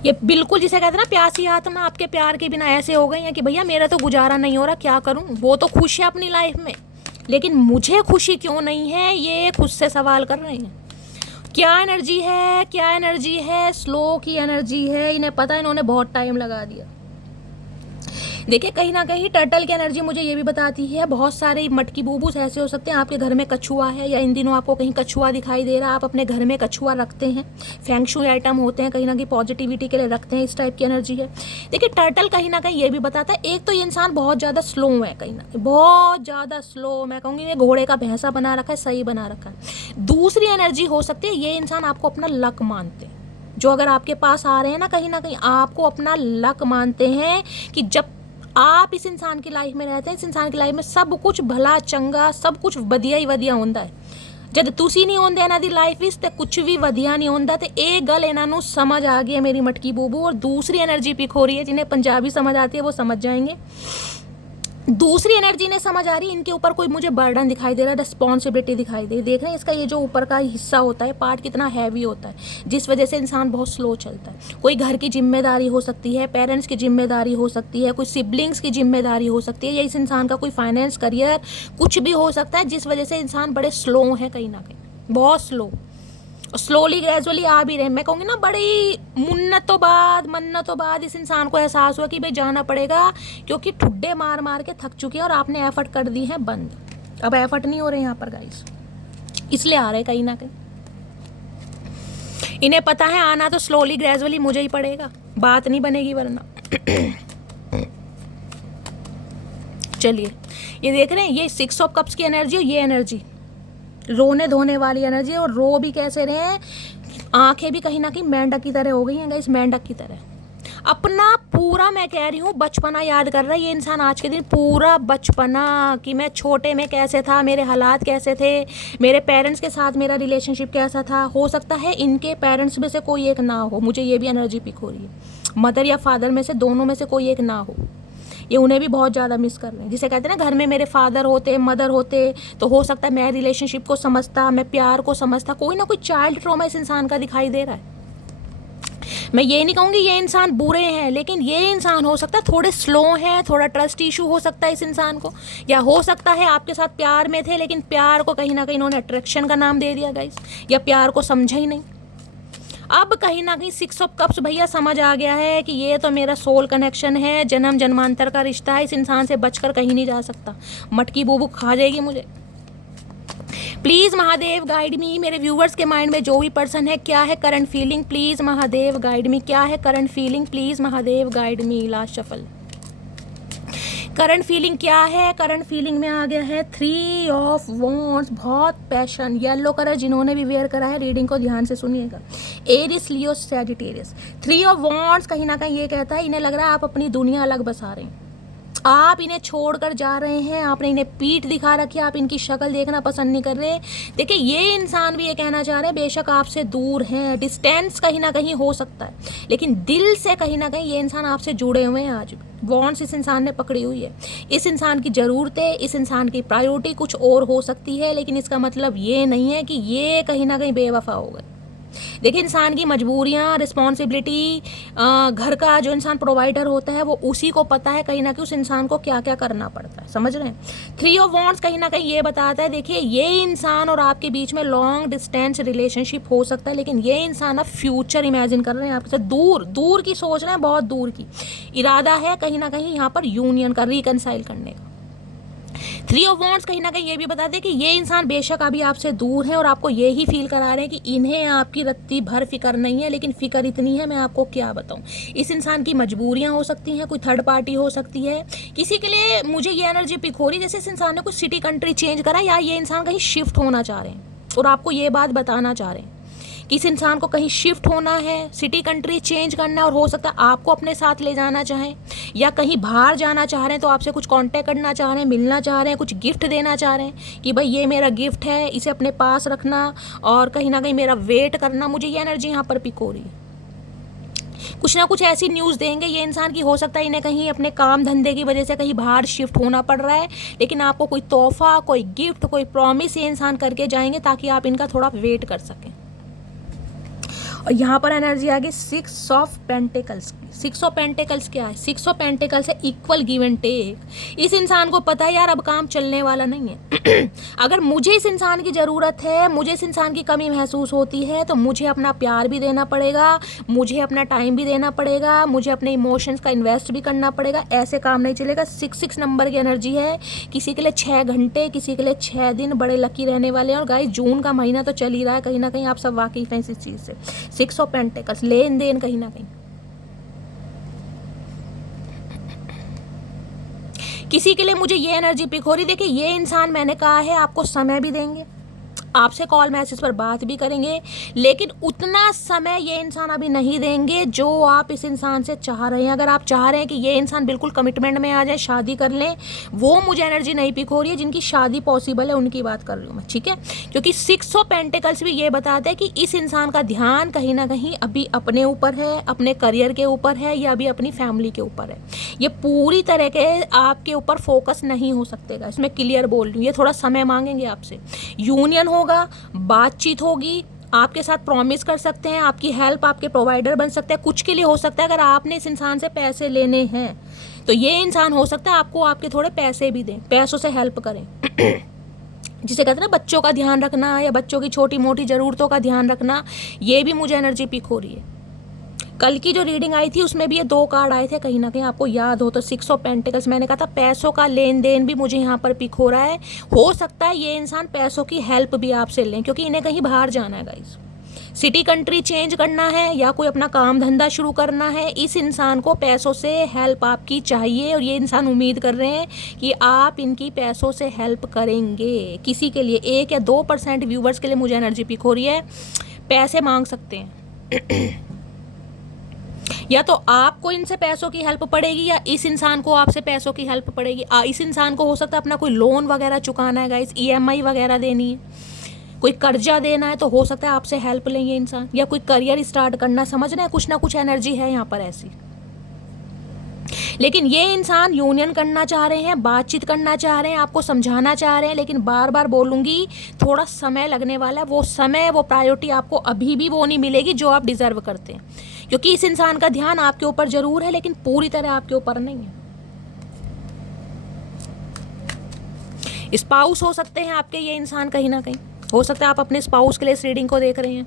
ये बिल्कुल जिसे कहते हैं ना प्यासी आत्मा, आपके प्यार के बिना ऐसे हो गई है कि भैया मेरा तो गुजारा नहीं हो रहा, क्या करूं। वो तो खुश है अपनी लाइफ में, लेकिन मुझे खुशी क्यों नहीं है, ये खुद से सवाल कर रहे हैं। क्या एनर्जी है, क्या एनर्जी है, स्लो की एनर्जी है, इन्हें पता है इन्होंने बहुत टाइम लगा दिया। देखिए कहीं ना कहीं टर्टल की एनर्जी मुझे ये भी बताती है, बहुत सारे मटकी बूबूस ऐसे हो सकते हैं, आपके घर में कछुआ है, या इन दिनों आपको कहीं कछुआ दिखाई दे रहा है, आप अपने घर में कछुआ रखते हैं, फेंग शुई आइटम होते हैं कहीं ना कहीं, पॉजिटिविटी के लिए रखते हैं, इस टाइप की एनर्जी है। देखिए टर्टल कहीं ना कहीं ये भी बताता है, एक तो ये इंसान बहुत ज़्यादा स्लो है कहीं ना कहीं, बहुत ज़्यादा स्लो, मैं कहूँगी ये घोड़े का भैंसा बना रखा है, सही बना रखा है। दूसरी एनर्जी हो सकती है ये इंसान आपको अपना लक मानते हैं, जो अगर आपके पास आ रहे हैं ना कहीं आपको अपना लक मानते हैं, कि जब आप इस इंसान की लाइफ में रहते हैं, इस इंसान की लाइफ में सब कुछ भला चंगा, सब कुछ वधिया ही वधिया होता है। जब तुसी नहीं होंगे इन्हों की लाइफ इस ते कुछ भी वधिया नहीं होता, तो एक गल इन्हों समझ आ गई है मेरी मटकी बूबू। और दूसरी एनर्जी पिक हो रही है, जिन्हें पंजाबी समझ आती है वो समझ जाएंगे। दूसरी एनर्जी ने समझ आ रही है, इनके ऊपर कोई मुझे बर्डन दिखाई दे रहा है, रिस्पॉन्सिबिलिटी दिखाई दे रही है। देख रहे हैं इसका ये जो ऊपर का हिस्सा होता है, पार्ट कितना हैवी होता है, जिस वजह से इंसान बहुत स्लो चलता है। कोई घर की जिम्मेदारी हो सकती है, पेरेंट्स की जिम्मेदारी हो सकती है, कोई सिबलिंग्स की जिम्मेदारी हो सकती है, या इस इंसान का कोई फाइनेंस करियर कुछ भी हो सकता है, जिस वजह से इंसान बड़े स्लो है कहीं ना कहीं, बहुत स्लो, स्लोली ग्रेजुअली आ भी रहे। मैं कहूँगी ना बड़ी मन्नतों बाद इस इंसान को एहसास हुआ कि भाई जाना पड़ेगा, क्योंकि ठुड्डे मार मार के थक चुके हैं और आपने एफर्ट कर दी है बंद। अब एफर्ट नहीं हो रहे यहाँ पर गाइस, इसलिए आ रहे कहीं ना कहीं। इन्हें पता है आना तो स्लोली ग्रेजुअली मुझे ही पड़ेगा, बात नहीं बनेगी वरना। चलिए ये देख रहे हैं, ये 6 ऑफ कप्स की एनर्जी और ये एनर्जी रोने धोने वाली एनर्जी, और रो भी कैसे रहे हैं, आंखें भी कहीं ना कहीं मेंढक की तरह हो गई हैं गाइस, मेंढक की तरह। अपना पूरा, मैं कह रही हूँ, बचपना याद कर रहा है ये इंसान आज के दिन, पूरा बचपना, कि मैं छोटे में कैसे था, मेरे हालात कैसे थे, मेरे पेरेंट्स के साथ मेरा रिलेशनशिप कैसा था। हो सकता है इनके पेरेंट्स में से कोई एक ना हो, मुझे ये भी एनर्जी पिक हो रही है, मदर या फादर में से, दोनों में से कोई एक ना हो। ये उन्हें भी बहुत ज़्यादा मिस कर रहे हैं। जिसे कहते हैं ना, घर में मेरे फादर होते, मदर होते, तो हो सकता है मैं रिलेशनशिप को समझता, मैं प्यार को समझता। कोई ना कोई चाइल्ड ट्रॉमा इस इंसान का दिखाई दे रहा है। मैं ये नहीं कहूँगी ये इंसान बुरे हैं, लेकिन ये इंसान हो सकता है थोड़े स्लो हैं, थोड़ा ट्रस्ट इशू हो सकता है इस इंसान को, या हो सकता है आपके साथ प्यार में थे लेकिन प्यार को कहीं ना कहीं इन्होंने अट्रैक्शन का नाम दे दिया गाइस, या प्यार को समझा ही नहीं। अब कहीं ना कहीं 6 ऑफ कप्स भैया समझ आ गया है कि ये तो मेरा सोल कनेक्शन है, जन्म जन्मांतर का रिश्ता है, इस इंसान से बचकर कहीं नहीं जा सकता, मटकी बूबू खा जाएगी मुझे। प्लीज़ महादेव गाइड मी। मेरे व्यूवर्स के माइंड में जो भी पर्सन है, क्या है current feeling, please Mahadev guide मी। क्या है current feeling, please Mahadev guide me. Last shuffle, current feeling क्या है? करंट फीलिंग में आ गया है 3 ऑफ वॉन्ड्स, बहुत पैशन, येलो कलर जिन्होंने भी वेयर करा है रीडिंग को ध्यान से सुनिएगा। Aries, Leo, Sagittarius. 3 of wands कहीं ना कहीं ये कहता है, इन्हें लग रहा है आप अपनी दुनिया अलग बसा रहे हैं, आप इन्हें छोड़कर जा रहे हैं, आपने इन्हें पीठ दिखा रखी है, आप इनकी शक्ल देखना पसंद नहीं कर रहे। देखिए ये इंसान भी ये कहना चाह रहे हैं, बेशक आपसे दूर हैं, डिस्टेंस कहीं ना कहीं हो सकता है, लेकिन दिल से कहीं ना कहीं ये इंसान आपसे जुड़े हुए हैं। आज भी बॉन्ड्स इस इंसान ने पकड़ी हुई है। इस इंसान की ज़रूरतें, इस इंसान की प्रायोरिटी कुछ और हो सकती है, लेकिन इसका मतलब ये नहीं है कि ये कहीं ना कहीं बेवफा हो गए। देखिए इंसान की मजबूरियाँ, रिस्पॉन्सिबिलिटी, घर का जो इंसान प्रोवाइडर होता है वो उसी को पता है कहीं ना कहीं उस इंसान को क्या क्या करना पड़ता है, समझ रहे हैं। 3 ऑफ वॉन्ड्स कहीं ना कहीं ये बताता है, देखिए ये इंसान और आपके बीच में लॉन्ग डिस्टेंस रिलेशनशिप हो सकता है, लेकिन ये इंसान अब फ्यूचर इमेजिन कर रहे हैं आपके साथ, दूर दूर की सोच रहे हैं, बहुत दूर की इरादा है कहीं ना कहीं यहाँ पर यूनियन का, रिकनसाइल करने का। 3 ऑफ वॉन्ड्स कहीं ना कहीं ये भी बता दें कि ये इंसान बेशक अभी आपसे दूर है और आपको ये ही फील करा रहे हैं कि इन्हें आपकी रत्ती भर फिक्र नहीं है, लेकिन फिक्र इतनी है, मैं आपको क्या बताऊं। इस इंसान की मजबूरियां हो सकती हैं, कोई थर्ड पार्टी हो सकती है, किसी के लिए मुझे ये एनर्जी पिक हो रही है जैसे इस इंसान ने कोई सिटी कंट्री चेंज करा, या ये इंसान कहीं शिफ्ट होना चाह रहे हैं और आपको ये बात बताना चाह रहे हैं कि इस इंसान को कहीं शिफ्ट होना है, सिटी कंट्री चेंज करना है, और हो सकता है आपको अपने साथ ले जाना चाहें, या कहीं बाहर जाना चाह रहे हैं तो आपसे कुछ कांटेक्ट करना चाह रहे हैं, मिलना चाह रहे हैं, कुछ गिफ्ट देना चाह रहे हैं कि भाई ये मेरा गिफ्ट है, इसे अपने पास रखना और कहीं ना कहीं मेरा वेट करना। मुझे ये एनर्जी यहाँ पर पिक हो रही है। कुछ ना कुछ ऐसी न्यूज़ देंगे ये इंसान की, हो सकता है इन्हें कहीं अपने काम धंधे की वजह से कहीं बाहर शिफ्ट होना पड़ रहा है, लेकिन आपको कोई तोहफा, कोई गिफ्ट, कोई प्रॉमिस ये इंसान करके जाएंगे ताकि आप इनका थोड़ा वेट कर सकें। और यहाँ पर एनर्जी आ गई 6 ऑफ पेंटिकल्स की। 6 ऑफ पेंटिकल्स क्या है? 6 ऑफ पेंटिकल्स है इक्वल गिव एंड टेक। इस इंसान को पता है यार अब काम चलने वाला नहीं है। अगर मुझे इस इंसान की ज़रूरत है, मुझे इस इंसान की कमी महसूस होती है, तो मुझे अपना प्यार भी देना पड़ेगा, मुझे अपना टाइम भी देना पड़ेगा, मुझे अपने इमोशंस का इन्वेस्ट भी करना पड़ेगा। ऐसे काम नहीं चलेगा। 6 नंबर की एनर्जी है, किसी के लिए 6 घंटे, किसी के लिए 6 दिन बड़े लकी रहने वाले हैं। और गाइस जून का महीना तो चल ही रहा है, कहीं ना कहीं आप सब वाकिफ हैं इस चीज़ से। 6 ऑफ पेंटिकल्स, लेन देन कहीं ना कहीं किसी के लिए मुझे ये एनर्जी पिक हो रही। देखिए ये इंसान, मैंने कहा है, आपको समय भी देंगे, आपसे कॉल मैसेज पर बात भी करेंगे, लेकिन उतना समय ये इंसान अभी नहीं देंगे जो आप इस इंसान से चाह रहे हैं। अगर आप चाह रहे हैं कि ये इंसान बिल्कुल कमिटमेंट में आ जाए, शादी कर लें, वो मुझे एनर्जी नहीं पिक हो रही है। जिनकी शादी पॉसिबल है उनकी बात कर रही हूँ मैं, ठीक है, क्योंकि 6 ऑफ पेंटिकल्स भी ये बताते हैं कि इस इंसान का ध्यान कहीं ना कहीं अभी अपने ऊपर है, अपने करियर के ऊपर है, या अभी अपनी फैमिली के ऊपर है। ये पूरी तरह के आपके ऊपर फोकस नहीं हो सकतेगा, इसमें क्लियर बोल रही हूँ। ये थोड़ा समय मांगेंगे आपसे, यूनियन होगा, बातचीत होगी, आपके साथ प्रॉमिस कर सकते हैं, आपकी हेल्प, आपके प्रोवाइडर बन सकते हैं, कुछ के लिए हो सकता है। अगर आपने इस इंसान से पैसे लेने हैं तो ये इंसान हो सकता है आपको आपके थोड़े पैसे भी दें, पैसों से हेल्प करें। जिसे कहते हैं ना बच्चों का ध्यान रखना या बच्चों की छोटी मोटी ज़रूरतों का ध्यान रखना, ये भी मुझे एनर्जी पिक हो रही है। कल की जो रीडिंग आई थी उसमें भी ये 2 कार्ड आए थे, कहीं ना कहीं आपको याद हो तो 6 ऑफ पेंटिकल्स, मैंने कहा था पैसों का लेन देन भी मुझे यहाँ पर पिक हो रहा है। हो सकता है ये इंसान पैसों की हेल्प भी आपसे लें, क्योंकि इन्हें कहीं बाहर जाना है गाइस, सिटी कंट्री चेंज करना है या कोई अपना काम धंधा शुरू करना है। इस इंसान को पैसों से हेल्प आपकी चाहिए और ये इंसान उम्मीद कर रहे हैं कि आप इनकी पैसों से हेल्प करेंगे। किसी के लिए 1 या 2% व्यूवर्स के लिए मुझे एनर्जी पिक हो रही है, पैसे मांग सकते हैं। या तो आपको इनसे पैसों की हेल्प पड़ेगी या इस इंसान को आपसे पैसों की हेल्प पड़ेगी। इस इंसान को हो सकता है अपना कोई लोन वगैरह चुकाना है गाइस, EMI वगैरह देनी है, कोई कर्जा देना है, तो हो सकता है आपसे हेल्प लेंगे इंसान, या कोई करियर स्टार्ट करना, समझ रहे हैं, कुछ ना कुछ एनर्जी है यहाँ पर ऐसी। लेकिन ये इंसान यूनियन करना चाह रहे हैं, बातचीत करना चाह रहे हैं, आपको समझाना चाह रहे हैं, लेकिन बार बार बोलूँगी थोड़ा समय लगने वाला है। वो समय, वो प्रायोरिटी आपको अभी भी वो नहीं मिलेगी जो आप डिज़र्व करते हैं, क्योंकि इस इंसान का ध्यान आपके ऊपर ज़रूर है लेकिन पूरी तरह आपके ऊपर नहीं है। स्पाउस हो सकते हैं आपके ये इंसान, कहीं ना कहीं हो सकता है आप अपने स्पाउस के लिए इस रीडिंग को देख रहे हैं।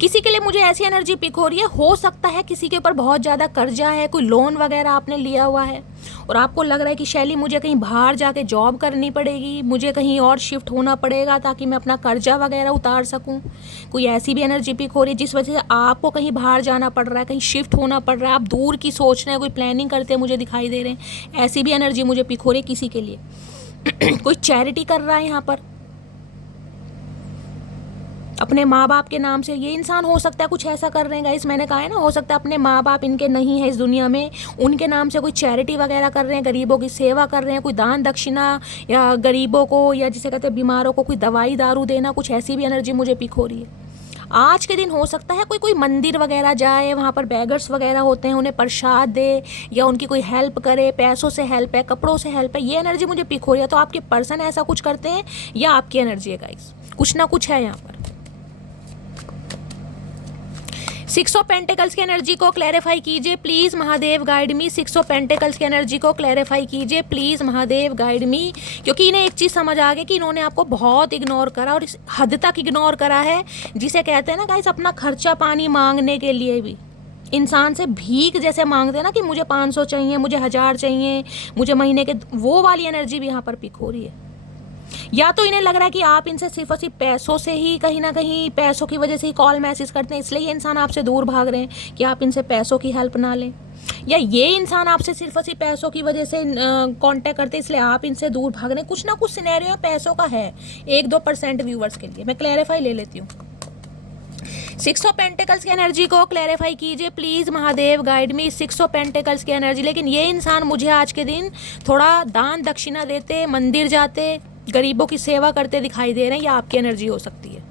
किसी के लिए मुझे ऐसी एनर्जी पिक हो रही है, हो सकता है किसी के ऊपर बहुत ज़्यादा कर्जा है, कोई लोन वगैरह आपने लिया हुआ है और आपको लग रहा है कि शैली मुझे कहीं बाहर जाके जॉब करनी पड़ेगी, मुझे कहीं और शिफ्ट होना पड़ेगा ताकि मैं अपना कर्जा वगैरह उतार सकूं। कोई ऐसी भी एनर्जी पिक हो रही है जिस वजह से आपको कहीं बाहर जाना पड़ रहा है, कहीं शिफ्ट होना पड़ रहा है, आप दूर की सोच रहे हैं, कोई प्लानिंग करते हैं, मुझे दिखाई दे रहे हैं। ऐसी भी एनर्जी मुझे पिक हो रही है किसी के लिए। कोई चैरिटी कर रहा है यहाँ पर अपने माँ बाप के नाम से, ये इंसान हो सकता है कुछ ऐसा कर रहे हैं गाइस। मैंने कहा है ना, हो सकता है अपने माँ बाप इनके नहीं है इस दुनिया में, उनके नाम से कोई चैरिटी वगैरह कर रहे हैं, गरीबों की सेवा कर रहे हैं, कोई दान दक्षिणा, या गरीबों को, या जिसे कहते हैं बीमारों को कोई दवाई दारू देना, कुछ ऐसी भी एनर्जी मुझे पिक हो रही है। आज के दिन हो सकता है कोई मंदिर वगैरह जाए, वहाँ पर बैगर्स वगैरह होते हैं, उन्हें प्रसाद दे या उनकी कोई हेल्प करे, पैसों से हेल्प है, कपड़ों से हेल्प है, ये एनर्जी मुझे पिक हो रही है। तो आपके पर्सन ऐसा कुछ करते हैं या आपकी एनर्जी है गाइस, कुछ ना कुछ है यहाँ पर। 6 ऑफ पेंटिकल्स की एनर्जी को क्लैरिफाई कीजिए please Mahadev guide me. 6 of pentacles की एनर्जी को क्लैरिफाई कीजिए प्लीज़ महादेव गाइड मी, क्योंकि इन्हें एक चीज़ समझ आ गई कि इन्होंने आपको बहुत इग्नोर करा और इस हद तक इग्नोर करा है जिसे कहते हैं ना गाइस, अपना खर्चा पानी मांगने के लिए भी इंसान से भीख जैसे मांगते हैं ना कि मुझे 500 चाहिए, मुझे 1000 चाहिए, मुझे महीने के, वो वाली एनर्जी भी यहाँ पर पिक हो रही है। या तो इन्हें लग रहा है कि आप इनसे सिर्फ और सिर्फ पैसों से ही, कहीं ना कहीं पैसों की वजह से ही कॉल मैसेज करते हैं, इसलिए ये इंसान आपसे दूर भाग रहे हैं कि आप इनसे पैसों की हेल्प ना लें। या ये इंसान आपसे सिर्फ और सिर्फ पैसों की वजह से कांटेक्ट करते हैं, इसलिए आप इनसे दूर भाग रहे हैं। कुछ ना कुछ सिनेरियो पैसों का है 1-2% व्यूवर्स के लिए। मैं क्लैरिफाई ले लेती हूँ। 6 ऑफ पेंटिकल्स की एनर्जी को क्लैरिफाई कीजिए please Mahadev guide me. 6 of pentacles की एनर्जी, लेकिन ये इंसान मुझे आज के दिन थोड़ा दान दक्षिणा देते, मंदिर जाते, गरीबों की सेवा करते दिखाई दे रहे हैं, या आपकी एनर्जी हो सकती है।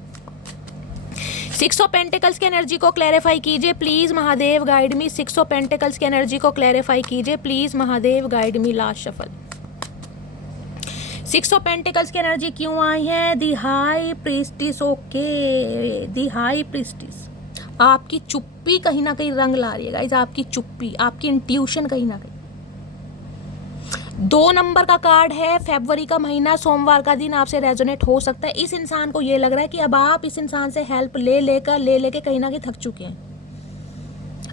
6 ऑफ पेंटिकल्स की एनर्जी को क्लैरिफाई कीजिए please Mahadev guide me. 6 of pentacles की एनर्जी को क्लैरिफाई कीजिए please Mahadev guide me. Last shuffle. 6 of pentacles की एनर्जी क्यों आई है? The high priestess. Okay, the high priestess. आपकी चुप्पी कहीं ना कहीं रंग ला रही है गाइस, आपकी चुप्पी, आपकी इंट्यूशन कहीं ना कहीं। 2 नंबर का कार्ड है, फरवरी का महीना, सोमवार का दिन आपसे रेजोनेट हो सकता है। इस इंसान को ये लग रहा है कि अब आप इस इंसान से हेल्प ले लेके कहीं ना कहीं थक चुके हैं।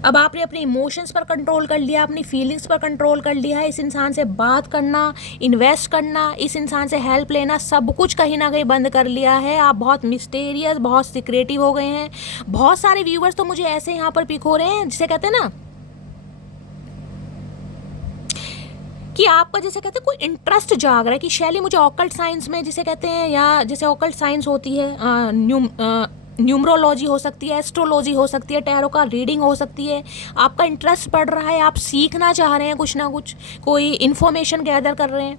अब आपने अपने इमोशंस पर कंट्रोल कर लिया, अपनी फीलिंग्स पर कंट्रोल कर लिया है। इस इंसान से बात करना, इन्वेस्ट करना, इस इंसान से हेल्प लेना, सब कुछ कहीं ना कहीं बंद कर लिया है। आप बहुत मिस्टीरियस, बहुत सीक्रेटिव हो गए हैं। बहुत सारे व्यूवर्स तो मुझे ऐसे यहाँ पर पिक हो रहे हैं जिसे कहते हैं ना कि आपका जैसे कहते हैं कोई इंटरेस्ट जाग रहा है कि शैली मुझे ऑकल्ट साइंस में, जिसे कहते हैं, या जैसे ऑकल्ट साइंस होती है, न्यूमरोलॉजी हो सकती है, एस्ट्रोलॉजी हो सकती है, टैरो का रीडिंग हो सकती है, आपका इंटरेस्ट बढ़ रहा है, आप सीखना चाह रहे हैं कुछ ना कुछ, कोई इन्फॉर्मेशन गैदर कर रहे हैं,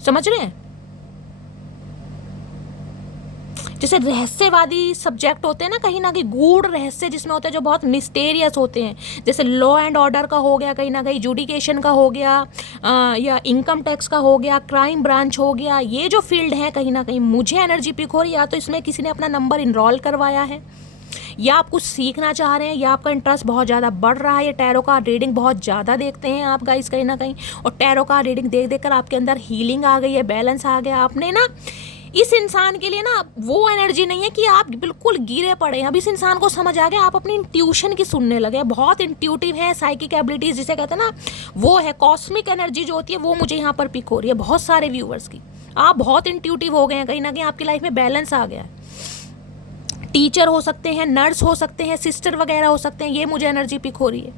समझ रहे हैं। जैसे रहस्यवादी सब्जेक्ट होते हैं ना, कहीं ना कहीं गूढ़ रहस्य जिसमें होते हैं, जो बहुत मिस्टेरियस होते हैं, जैसे लॉ एंड ऑर्डर का हो गया, कहीं ना कहीं जुडिकेशन का हो गया, या इनकम टैक्स का हो गया, क्राइम ब्रांच हो गया, ये जो फील्ड है कहीं ना कहीं मुझे एनर्जी पिक हो रही है। या तो इसमें किसी ने अपना नंबर इनरोल करवाया है, या आप कुछ सीखना चाह रहे हैं, या आपका इंटरेस्ट बहुत ज़्यादा बढ़ रहा है। ये टैरो का रीडिंग बहुत ज़्यादा देखते हैं आप गाइस कहीं ना कहीं, और टैरो का रीडिंग देख देख कर आपके अंदर हीलिंग आ गई है, बैलेंस आ गया। आपने ना इस इंसान के लिए ना वो एनर्जी नहीं है कि आप बिल्कुल गिरे पड़े हैं। अब इस इंसान को समझ आ गया, आप अपनी इंट्यूशन की सुनने लगे, बहुत इंट्यूटिव है, साइकिक एबिलिटीज जिसे कहते हैं ना, वो है कॉस्मिक एनर्जी जो होती है, वो मुझे यहाँ पर पिक हो रही है बहुत सारे व्यूअर्स की। आप बहुत इंट्यूटिव हो गए हैं, कहीं ना कहीं आपकी लाइफ में बैलेंस आ गया है। टीचर हो सकते हैं, नर्स हो सकते हैं, सिस्टर वगैरह हो सकते हैं, ये मुझे एनर्जी पिक हो रही है।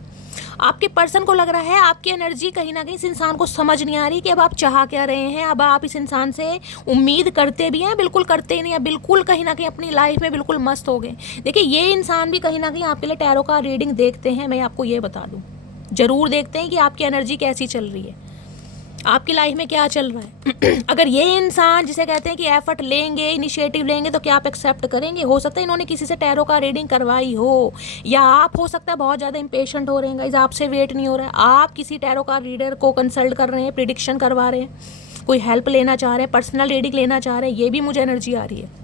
आपके पर्सन को लग रहा है आपकी एनर्जी कहीं ना कहीं इस इंसान को समझ नहीं आ रही कि अब आप चाह क्या रहे हैं। अब आप इस इंसान से उम्मीद करते भी हैं, बिल्कुल करते ही नहीं है, बिल्कुल कहीं ना कहीं अपनी लाइफ में बिल्कुल मस्त हो गए। देखिए ये इंसान भी कहीं ना कहीं आपके लिए टैरो का रीडिंग देखते हैं, मैं आपको ये बता दूं, जरूर देखते हैं कि आपकी एनर्जी कैसी चल रही है, आपकी लाइफ में क्या चल रहा है। अगर ये इंसान जिसे कहते हैं कि एफर्ट लेंगे, इनिशिएटिव लेंगे, तो क्या आप एक्सेप्ट करेंगे? हो सकता है इन्होंने किसी से टैरो का रीडिंग करवाई हो, या आप हो सकता है बहुत ज़्यादा इंपेशेंट हो रहे हैं गाइस, आपसे वेट नहीं हो रहा है, आप किसी टैरो का रीडर को कंसल्ट कर रहे हैं, प्रिडिक्शन करवा रहे हैं, कोई हेल्प लेना चाह रहे हैं, पर्सनल रीडिंग लेना चाह रहे हैं, ये भी मुझे एनर्जी आ रही है।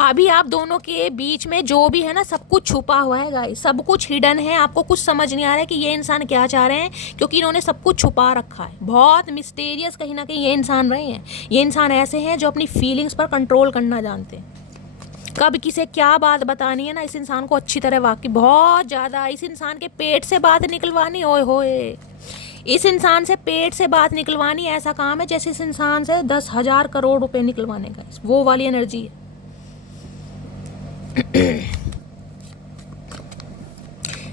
अभी आप दोनों के बीच में जो भी है ना, सब कुछ छुपा हुआ है गाइस, सब कुछ हिडन है, आपको कुछ समझ नहीं आ रहा है कि ये इंसान क्या चाह रहे हैं, क्योंकि इन्होंने सब कुछ छुपा रखा है। बहुत मिस्टीरियस कहीं ना कहीं ये इंसान रहे हैं। ये इंसान ऐसे हैं जो अपनी फीलिंग्स पर कंट्रोल करना जानते हैं। कब किसे क्या बात बतानी है ना, इस इंसान को अच्छी तरह वाकई बहुत ज़्यादा। इस इंसान के पेट से बात निकलवानी, ओए होए, इस इंसान से पेट से बात निकलवानी ऐसा काम है जैसे इस इंसान से 10,000 करोड़ रुपए निकलवाने का, वो वाली एनर्जी है।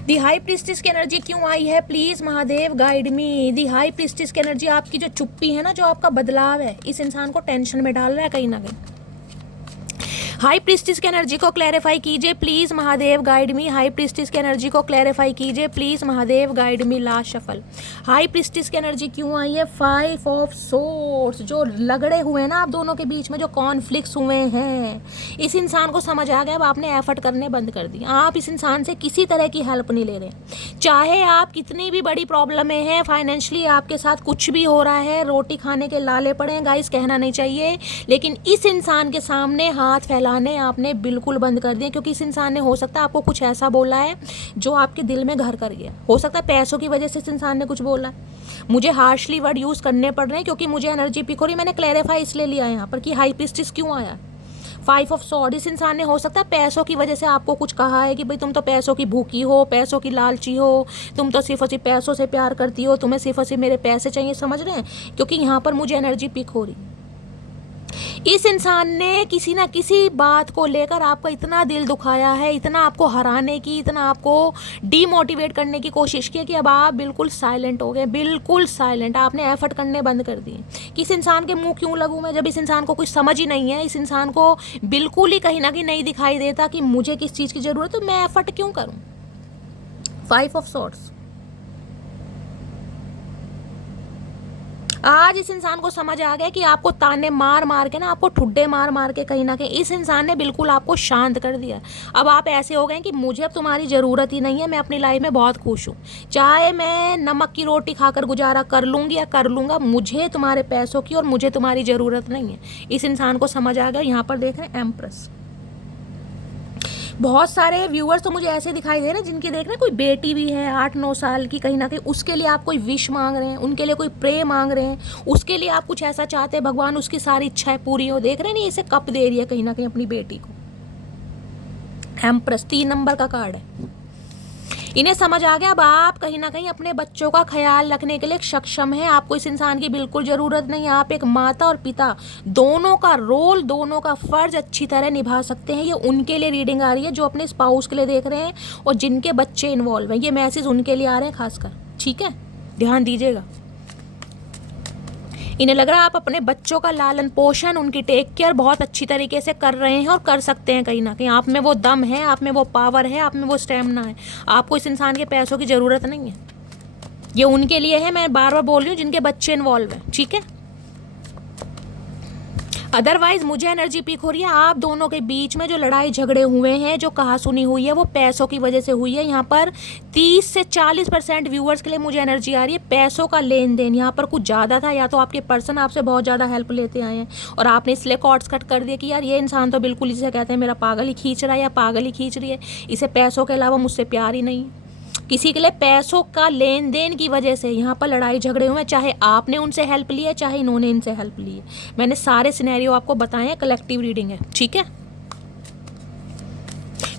दी हाई प्रीस्टिस की एनर्जी क्यों आई है? Please Mahadev guide me. The high priestess की एनर्जी आपकी जो चुप्पी है ना, जो आपका बदलाव है, इस इंसान को टेंशन में डाल रहा है कहीं ना कहीं। हाई प्रीस्टिस की एनर्जी को क्लैरिफाई कीजिए please Mahadev guide me. High priestess की एनर्जी को क्लैरिफाई कीजिए please Mahadev guide me. Last shuffle. High priestess की एनर्जी क्यों आई है? 5 ऑफ सोर्ड्स। जो लगड़े हुए हैं ना आप दोनों के बीच में, जो कॉन्फ्लिक्ट्स हुए हैं, इस इंसान को समझ आ गया। अब आपने एफर्ट करने बंद कर दिए। आप इस इंसान से किसी तरह की हेल्प नहीं ले रहे। चाहे आप कितनी भी बड़ी प्रॉब्लम में हैं, फाइनेंशियली आपके साथ कुछ भी हो रहा है, रोटी खाने के लाले पड़े हैं गाइस, कहना नहीं चाहिए, लेकिन इस इंसान के सामने हाथ फैलाने आपने बिल्कुल बंद कर दिए। क्योंकि इस इंसान ने, हो सकता है आपको कुछ ऐसा बोला है जो आपके दिल में घर कर गया। हो सकता है पैसों की वजह से इस इंसान ने कुछ बोला है। मुझे हार्शली वर्ड यूज़ करने पड़ रहे हैं क्योंकि मुझे एनर्जी पिक हो रही है। मैंने क्लैरिफाई इसलिए लिया यहाँ पर कि हाई प्रीस्टिस क्यों आया। 5 ऑफ सॉर्ड। इस इंसान ने हो सकता है पैसों की वजह से आपको कुछ कहा है कि भाई तुम तो पैसों की भूखी हो, पैसों की लालची हो, तुम तो सिर्फ और सिर्फ पैसों से प्यार करती हो, तुम्हें सिर्फ और सिर्फ मेरे पैसे चाहिए। समझ रहे हैं? क्योंकि यहाँ पर मुझे एनर्जी पिक हो रही है। इस इंसान ने किसी ना किसी बात को लेकर आपका इतना दिल दुखाया है, इतना आपको हराने की, इतना आपको डीमोटिवेट करने की कोशिश की कि अब आप बिल्कुल साइलेंट हो गए, बिल्कुल साइलेंट। आपने एफर्ट करने बंद कर दिए कि इस इंसान के मुंह क्यों लगूं मैं, जब इस इंसान को कुछ समझ ही नहीं है। इस इंसान को बिल्कुल ही कहीं ना कहीं नहीं दिखाई देता कि मुझे किस चीज़ की ज़रूरत है, तो मैं एफर्ट क्यों करूँ। 5 ऑफ सॉर्ड्स। आज इस इंसान को समझ आ गया कि आपको ताने मार मार के ना, आपको ठुड्डे मार मार के कहीं ना कहीं इस इंसान ने बिल्कुल आपको शांत कर दिया। अब आप ऐसे हो गए कि मुझे अब तुम्हारी ज़रूरत ही नहीं है, मैं अपनी लाइफ में बहुत खुश हूँ, चाहे मैं नमक की रोटी खाकर गुजारा कर लूँगी या कर लूँगा, मुझे तुम्हारे पैसों की और मुझे तुम्हारी ज़रूरत नहीं है। इस इंसान को समझ आ गया। यहाँ पर देख रहे हैं एम्प्रेस। बहुत सारे व्यूअर्स तो मुझे ऐसे दिखाई दे रहे हैं जिनकी देख रहे हैं कोई बेटी भी है 8-9 साल की, कहीं ना कहीं उसके लिए आप कोई विश मांग रहे हैं, उनके लिए कोई प्रे मांग रहे हैं, उसके लिए आप कुछ ऐसा चाहते हैं भगवान उसकी सारी इच्छाएं पूरी हो। देख रहे हैं नहीं, इसे कप दे रही है कहीं ना कहीं अपनी बेटी को। एम्प्रेस 3 नंबर का कार्ड है। इन्हें समझ आ गया अब आप कहीं ना कहीं अपने बच्चों का ख्याल रखने के लिए सक्षम है। आपको इस इंसान की बिल्कुल ज़रूरत नहीं है। आप एक माता और पिता दोनों का रोल, दोनों का फ़र्ज अच्छी तरह निभा सकते हैं। ये उनके लिए रीडिंग आ रही है जो अपने स्पाउस के लिए देख रहे हैं और जिनके बच्चे इन्वॉल्व हैं। ये मैसेज उनके लिए आ रहे हैं खासकर, ठीक है, ध्यान दीजिएगा। इन्हें लग रहा है आप अपने बच्चों का लालन पोषण, उनकी टेक केयर बहुत अच्छी तरीके से कर रहे हैं और कर सकते हैं। कहीं ना कहीं आप में वो दम है, आप में वो पावर है, आप में वो स्टेमिना है। आपको इस इंसान के पैसों की ज़रूरत नहीं है। ये उनके लिए है, मैं बार बार बोल रही हूँ, जिनके बच्चे इन्वॉल्व हैं, ठीक है। अदरवाइज मुझे एनर्जी पीक हो रही है आप दोनों के बीच में जो लड़ाई झगड़े हुए हैं, जो कहा सुनी हुई है, वो पैसों की वजह से हुई है। यहाँ पर 30 से 40% व्यूअर्स के लिए मुझे एनर्जी आ रही है पैसों का लेन देन यहाँ पर कुछ ज़्यादा था। या तो आपके पर्सन आपसे बहुत ज़्यादा हेल्प लेते आए हैं और आपने इसलिए कॉर्ड्स कट कर दिया कि यार ये इंसान तो बिल्कुल इसे कहते हैं मेरा पागल ही खींच रहा है या पागल ही खींच रही है, इसे पैसों के अलावा मुझसे प्यार ही नहीं। किसी के लिए पैसों का लेन देन की वजह से यहाँ पर लड़ाई झगड़े हुए, चाहे आपने उनसे हेल्प ली है, चाहे इन्होंने इनसे हेल्प ली है। मैंने सारे सिनेरियो आपको बताए हैं, कलेक्टिव रीडिंग है, ठीक है।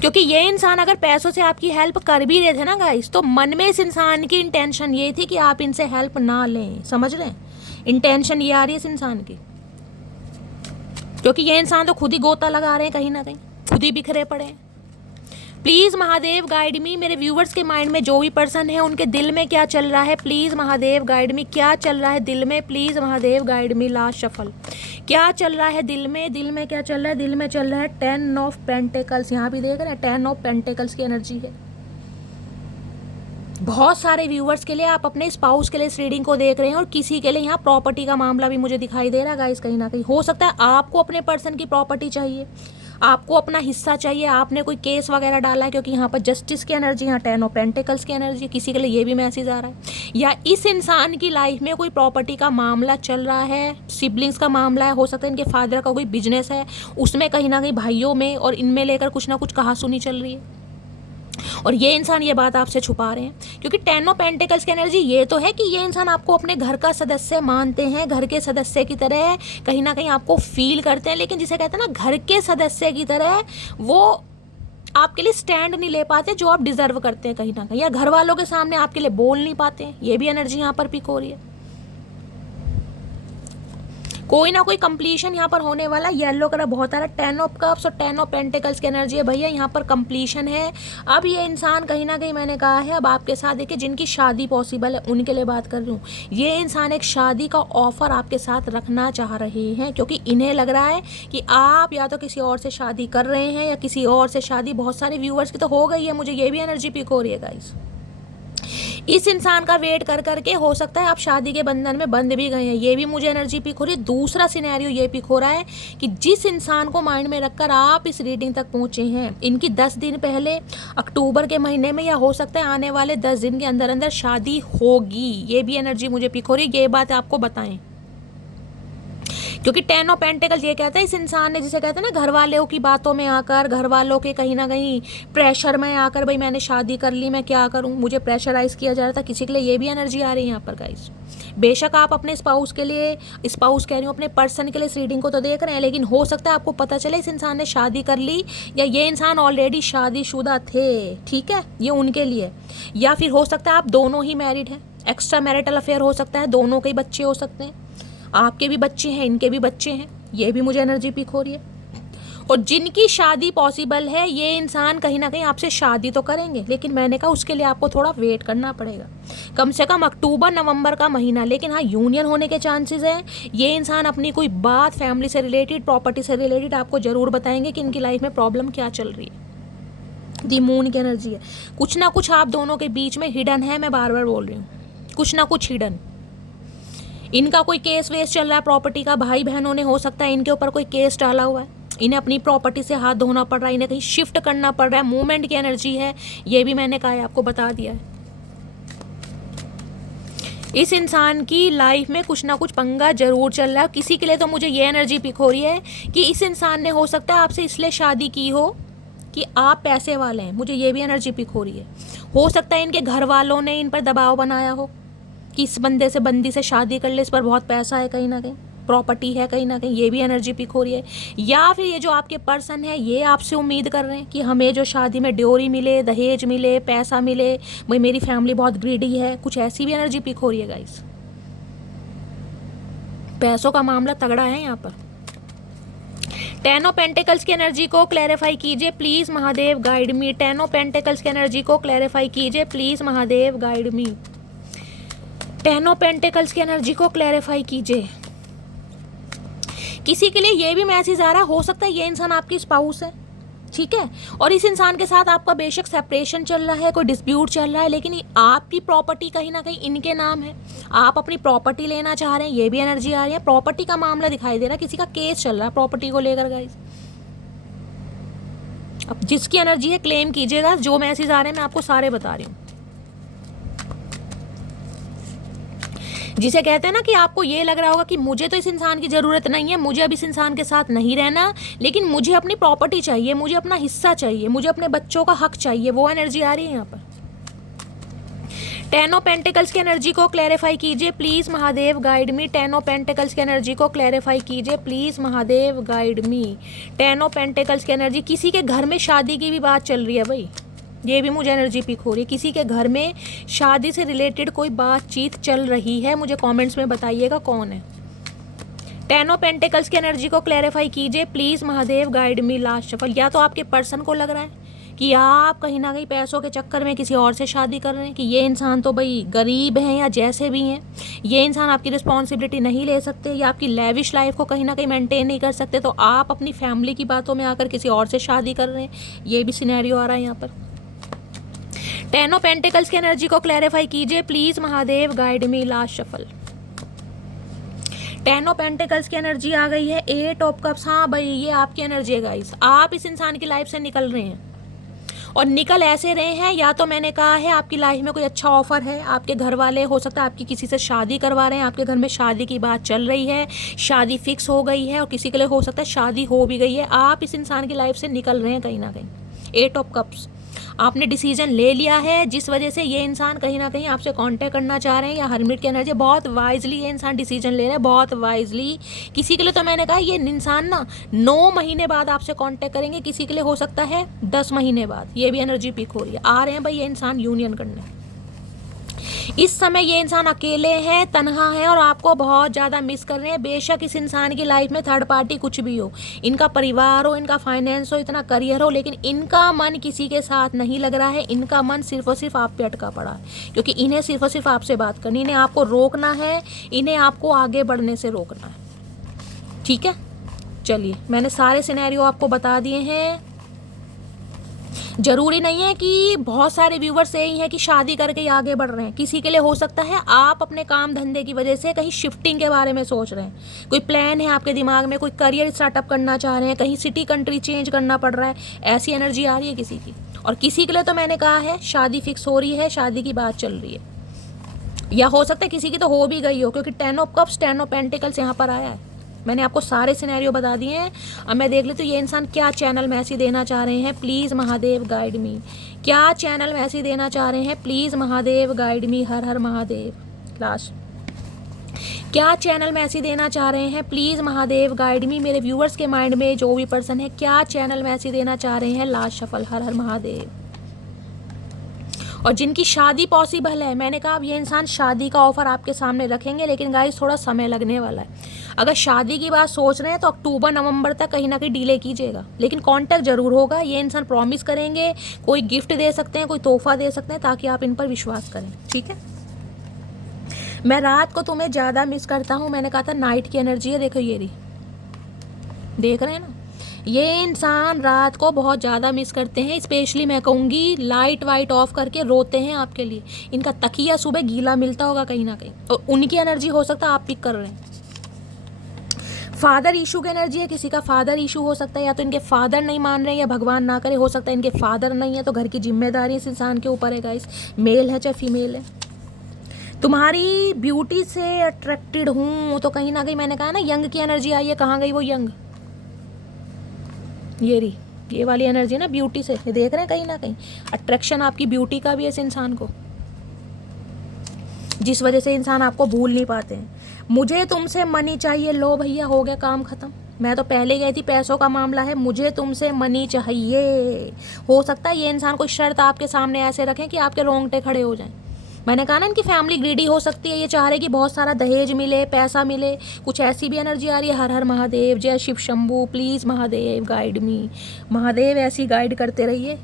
क्योंकि ये इंसान अगर पैसों से आपकी हेल्प कर भी रहे थे ना गाइस, तो मन में इस इंसान की इंटेंशन ये थी कि आप इनसे हेल्प ना लें। समझ रहे हैं? इंटेंशन ये आ रही है इस इंसान की, क्योंकि ये इंसान तो खुद ही गोता लगा रहे हैं, कहीं ना कहीं खुद ही बिखरे पड़े हैं। प्लीज महादेव गाइड मी। मेरे व्यूवर्स के माइंड में जो भी पर्सन है उनके दिल में क्या चल रहा है, प्लीज महादेव गाइड मी। क्या चल रहा है दिल में, please Mahadev guide me. Last shuffle, क्या चल रहा है दिल में, दिल में क्या चल रहा है, दिल में चल रहा है 10 ऑफ पेंटिकल्स। यहाँ भी देख रहे हैं 10 ऑफ पेंटिकल्स की एनर्जी है। बहुत सारे व्यूवर्स के लिए, आप अपने स्पाउस के लिए इस रीडिंग को देख रहे हैं और किसी के लिए यहाँ प्रॉपर्टी का मामला भी मुझे दिखाई दे रहा है गाइस। कहीं ना कहीं हो सकता है आपको अपने पर्सन की प्रॉपर्टी चाहिए, आपको अपना हिस्सा चाहिए, आपने कोई केस वगैरह डाला है, क्योंकि यहाँ पर जस्टिस की एनर्जी, यहाँ 10 ऑफ पेंटिकल्स की एनर्जी। किसी के लिए ये भी मैसेज आ रहा है, या इस इंसान की लाइफ में कोई प्रॉपर्टी का मामला चल रहा है, सिबलिंग्स का मामला है, हो सकता है इनके फादर का कोई बिजनेस है, उसमें कहीं ना कहीं भाइयों में और इनमें लेकर कुछ ना कुछ कहासुनी चल रही है और ये इंसान ये बात आपसे छुपा रहे हैं। क्योंकि 10 ऑफ पेंटिकल्स की एनर्जी ये तो है कि ये इंसान आपको अपने घर का सदस्य मानते हैं, घर के सदस्य की तरह कहीं ना कहीं आपको फील करते हैं, लेकिन जिसे कहते हैं ना घर के सदस्य की तरह वो आपके लिए स्टैंड नहीं ले पाते जो आप डिजर्व करते हैं कहीं ना कहीं, या घर वालों के सामने आपके लिए बोल नहीं पाते हैं। ये भी एनर्जी यहाँ पर पिक हो रही है। कोई ना कोई कंप्लीशन यहाँ पर होने वाला। येलो कलर बहुत आ रहा है, 10 ऑफ कप्स और 10 ऑफ पेंटिकल्स की एनर्जी है भैया। यहाँ पर कंप्लीशन है। अब ये इंसान कहीं ना कहीं, मैंने कहा है, अब आपके साथ देखिए जिनकी शादी पॉसिबल है उनके लिए बात कर रही हूँ। ये इंसान एक शादी का ऑफर आपके साथ रखना चाह रहे हैं, क्योंकि इन्हें लग रहा है कि आप या तो किसी और से शादी कर रहे हैं या किसी और से शादी बहुत सारे व्यूवर्स की तो हो गई है। मुझे ये भी एनर्जी पिक हो रही है गाइस। इस इंसान का वेट कर करके हो सकता है आप शादी के बंधन में बंध भी गए हैं, ये भी मुझे एनर्जी पिक हो रही है। दूसरा सिनेरियो ये पिक हो रहा है कि जिस इंसान को माइंड में रखकर आप इस रीडिंग तक पहुंचे हैं, इनकी 10 दिन पहले अक्टूबर के महीने में या हो सकता है आने वाले 10 दिन के अंदर अंदर शादी होगी। ये भी एनर्जी मुझे पिक हो रही है। ये बात आपको बताएं, क्योंकि 10 ऑफ पेंटिकल्स ये कहता है इस इंसान ने, जिसे कहते हैं ना घर वालों की बातों में आकर, घर वालों के कहीं ना कहीं प्रेशर में आकर, भाई मैंने शादी कर ली, मैं क्या करूं, मुझे प्रेशराइज किया जा रहा था। किसी के लिए ये भी एनर्जी आ रही है यहाँ पर गाइस। बेशक आप अपने स्पाउस के लिए, स्पाउस कह रही हूँ, अपने पर्सन के लिए इस रीडिंग को तो देख रहे हैं, लेकिन हो सकता है आपको पता चले इस इंसान ने शादी कर ली या ये इंसान ऑलरेडी शादीशुदा थे, ठीक है, ये उनके लिए। या फिर हो सकता है आप दोनों ही मैरिड हैं, एक्स्ट्रा मैरिटल अफेयर हो सकता है, दोनों के ही बच्चे हो सकते हैं, आपके भी बच्चे हैं, इनके भी बच्चे हैं। ये भी मुझे एनर्जी पिक हो रही है। और जिनकी शादी पॉसिबल है, ये इंसान कहीं ना कहीं आपसे शादी तो करेंगे, लेकिन मैंने कहा उसके लिए आपको थोड़ा वेट करना पड़ेगा, कम से कम अक्टूबर नवंबर का महीना। लेकिन हाँ, यूनियन होने के चांसेस हैं। ये इंसान अपनी कोई बात फैमिली से रिलेटेड, प्रॉपर्टी से रिलेटेड आपको ज़रूर बताएंगे कि इनकी लाइफ में प्रॉब्लम क्या चल रही है। दी मून की एनर्जी है। कुछ ना कुछ आप दोनों के बीच में हिडन है, मैं बार बार बोल रही हूँ, कुछ ना कुछ हिडन। इनका कोई केस वेस चल रहा है प्रॉपर्टी का, भाई बहनों ने हो सकता है इनके ऊपर कोई केस डाला हुआ है, इन्हें अपनी प्रॉपर्टी से हाथ धोना पड़ रहा है, इन्हें कहीं शिफ्ट करना पड़ रहा है, मूवमेंट की एनर्जी है। ये भी मैंने कहा है, आपको बता दिया है। इस इंसान की लाइफ में कुछ ना कुछ पंगा जरूर चल रहा है। किसी के लिए तो मुझे ये एनर्जी पिक हो रही है कि इस इंसान ने हो सकता है आपसे इसलिए शादी की हो कि आप पैसे वाले हैं। मुझे ये भी एनर्जी पिक हो रही है। हो सकता है इनके घर वालों ने इन पर दबाव बनाया हो कि इस बंदे से, बंदी से शादी कर ले, इस पर बहुत पैसा है, कहीं ना कहीं प्रॉपर्टी है, कहीं ना कहीं। ये भी एनर्जी पिक हो रही है। या फिर ये जो आपके पर्सन है, ये आपसे उम्मीद कर रहे हैं कि हमें जो शादी में ड्योरी मिले, दहेज मिले, पैसा मिले, भाई मेरी फैमिली बहुत ग्रीडी है, कुछ ऐसी भी एनर्जी पिक हो रही है गाइस। पैसों का मामला तगड़ा है यहाँ पर। 10 ऑफ पेंटिकल्स की एनर्जी को क्लैरिफाई कीजिए please Mahadev, guide me. 10 of pentacles की एनर्जी को क्लैरिफाई कीजिए please Mahadev, guide me. 10 of pentacles की एनर्जी को क्लैरिफाई कीजिए। किसी के लिए ये भी मैसेज आ रहा है, हो सकता है ये इंसान आपकी स्पाउस है, ठीक है, और इस इंसान के साथ आपका बेशक सेपरेशन चल रहा है, कोई डिस्प्यूट चल रहा है, लेकिन आपकी प्रॉपर्टी कहीं ना कहीं इनके नाम है, आप अपनी प्रॉपर्टी लेना चाह रहे हैं। ये भी एनर्जी आ रही है। प्रॉपर्टी का मामला दिखाई दे रहा है, किसी का केस चल रहा है प्रॉपर्टी को लेकर गाइस। अब जिसकी एनर्जी है क्लेम कीजिएगा। जो मैसेज आ रहे हैं मैं आपको सारे बता रही हूँ। जिसे कहते हैं ना कि आपको ये लग रहा होगा कि मुझे तो इस इंसान की ज़रूरत नहीं है, मुझे अब इस इंसान के साथ नहीं रहना, लेकिन मुझे अपनी प्रॉपर्टी चाहिए, मुझे अपना हिस्सा चाहिए, मुझे अपने बच्चों का हक चाहिए। वो एनर्जी आ रही है यहाँ पर। 10 ऑफ पेंटिकल्स की एनर्जी को क्लैरिफाई कीजिए please Mahadev, guide me. 10 of pentacles की एनर्जी को क्लैरिफाई कीजिए please Mahadev, guide me. 10 of pentacles की एनर्जी। किसी के घर में शादी की भी बात चल रही है भाई, ये भी मुझे एनर्जी पिक हो रही है। किसी के घर में शादी से रिलेटेड कोई बातचीत चल रही है, मुझे कमेंट्स में बताइएगा कौन है। 10 ऑफ पेंटिकल्स की एनर्जी को क्लैरिफाई कीजिए please Mahadev, guide me. Last shuffle. या तो आपके पर्सन को लग रहा है कि आप कहीं ना कहीं पैसों के चक्कर में किसी और से शादी कर रहे हैं, कि ये इंसान तो भाई गरीब हैं या जैसे भी हैं, ये इंसान आपकी रिस्पॉन्सिबिलिटी नहीं ले सकते या आपकी लेविश लाइफ को कहीं ना कहीं मेंटेन नहीं कर सकते, तो आप अपनी फैमिली की बातों में आकर किसी और से शादी कर रहे हैं। ये भी सिनेरियो आ रहा है यहाँ पर। 10 ऑफ पेंटिकल्स की एनर्जी को क्लैरिफाई कीजिए please Mahadev, guide me last shuffle. 10 of pentacles की एनर्जी आ गई है। 8 ऑफ कप्स, हाँ भाई ये आपकी एनर्जी है गाइस, आप इस इंसान की लाइफ से निकल रहे हैं और निकल ऐसे रहे हैं, या तो मैंने कहा है आपकी लाइफ में कोई अच्छा ऑफर है, आपके घर वाले हो सकता है आपकी किसी से शादी करवा रहे हैं, आपके घर में शादी की बात चल रही है, शादी फिक्स हो गई है और किसी के लिए हो सकता है शादी हो भी गई है, आप इस इंसान की लाइफ से निकल रहे हैं कहीं ना कहीं। 8 ऑफ कप्स, आपने डिसीजन ले लिया है जिस वजह से ये इंसान कहीं ना कहीं आपसे कांटेक्ट करना चाह रहे हैं, या हर्मिट की एनर्जी, बहुत वाइजली ये इंसान डिसीजन ले रहे हैं, बहुत वाइजली। किसी के लिए तो मैंने कहा ये इंसान ना 9 महीने बाद आपसे कांटेक्ट करेंगे, किसी के लिए हो सकता है 10 महीने बाद, ये भी एनर्जी पिक हो रही है। आ रहे हैं भाई ये इंसान यूनियन करने। इस समय ये इंसान अकेले हैं, तन्हा है और आपको बहुत ज़्यादा मिस कर रहे हैं। बेशक इस इंसान की लाइफ में थर्ड पार्टी कुछ भी हो, इनका परिवार हो, इनका फाइनेंस हो, इतना करियर हो, लेकिन इनका मन किसी के साथ नहीं लग रहा है, इनका मन सिर्फ और सिर्फ आप पे अटका पड़ा है, क्योंकि इन्हें सिर्फ और सिर्फ आपसे बात करनी, इन्हें आपको रोकना है, इन्हें आपको आगे बढ़ने से रोकना है। ठीक है, चलिए मैंने सारे सिनेरियो आपको बता दिए हैं। जरूरी नहीं है कि बहुत सारे व्यूवर्स यही हैं कि शादी करके ही आगे बढ़ रहे हैं, किसी के लिए हो सकता है आप अपने काम धंधे की वजह से कहीं शिफ्टिंग के बारे में सोच रहे हैं, कोई प्लान है आपके दिमाग में, कोई करियर स्टार्टअप करना चाह रहे हैं, कहीं सिटी कंट्री चेंज करना पड़ रहा है, ऐसी एनर्जी आ रही है किसी की। और किसी के लिए तो मैंने कहा है शादी फिक्स हो रही है, शादी की बात चल रही है, या हो सकता है किसी की तो हो भी गई हो, क्योंकि 10 ऑफ कप्स 10 ऑफ पेंटिकल्स यहाँ पर आया है। मैंने आपको सारे सिनेरियो बता दिए हैं। अब मैं देख लेती हूँ ये इंसान क्या चैनल मैसेज देना चाह रहे हैं, प्लीज़ महादेव गाइड मी। क्या चैनल मैसेज देना चाह रहे हैं, please Mahadev guide me. Her Har Mahadev. Last क्या चैनल मैसेज देना चाह रहे हैं, प्लीज़ महादेव गाइड मी। मेरे व्यूअर्स के माइंड में जो भी पर्सन है, क्या चैनल मैसेज देना चाह रहे हैं, लास्ट शफल। हर हर महादेव। और जिनकी शादी पॉसिबल है, मैंने कहा अब ये इंसान शादी का ऑफर आपके सामने रखेंगे, लेकिन गाइस थोड़ा समय लगने वाला है। अगर शादी की बात सोच रहे हैं तो अक्टूबर नवंबर तक कहीं ना कहीं डिले कीजिएगा, लेकिन कांटेक्ट जरूर होगा। ये इंसान प्रॉमिस करेंगे, कोई गिफ्ट दे सकते हैं, कोई तोहफा दे सकते हैं, ताकि आप इन पर विश्वास करें। ठीक है, मैं रात को तुम्हें ज़्यादा मिस करता हूँ, मैंने कहा था नाइट की एनर्जी है, देखो ये रही, देख रहे हैं ना, ये इंसान रात को बहुत ज़्यादा मिस करते हैं। स्पेशली मैं कहूँगी लाइट वाइट ऑफ करके रोते हैं आपके लिए, इनका तकिया सुबह गीला मिलता होगा कहीं ना कहीं, और उनकी एनर्जी हो सकता है आप पिक कर रहे हैं। फादर इशू की एनर्जी है, किसी का फादर इशू हो सकता है, या तो इनके फादर नहीं मान रहे हैं, या भगवान ना करे हो सकता है इनके फादर नहीं है, तो घर की जिम्मेदारी इस इंसान के ऊपर है गाइस, मेल है चाहे फीमेल है। तुम्हारी ब्यूटी से अट्रैक्टेड हूँ, तो कहीं ना कहीं मैंने कहा ना यंग की एनर्जी आई है, कहाँ गई वो यंग, ये रही, ये वाली एनर्जी ना ब्यूटी से, ये देख रहे हैं कहीं ना कहीं अट्रैक्शन आपकी ब्यूटी का भी है इस इंसान को, जिस वजह से इंसान आपको भूल नहीं पाते हैं। मुझे तुमसे मनी चाहिए, लो भैया हो गया काम खत्म। मैं तो पहले गई थी, पैसों का मामला है, मुझे तुमसे मनी चाहिए। हो सकता है ये इंसान कोई शर्त आपके सामने ऐसे रखें कि आपके रोंगटे खड़े हो जाएं। मैंने कहा ना इनकी फैमिली ग्रीडी हो सकती है, ये चाह रहे कि बहुत सारा दहेज मिले, पैसा मिले, कुछ ऐसी भी एनर्जी आ रही है। हर हर महादेव, जय Shiv Shambhu, please Mahadev guide me. Mahadev ऐसी गाइड करते रहिए।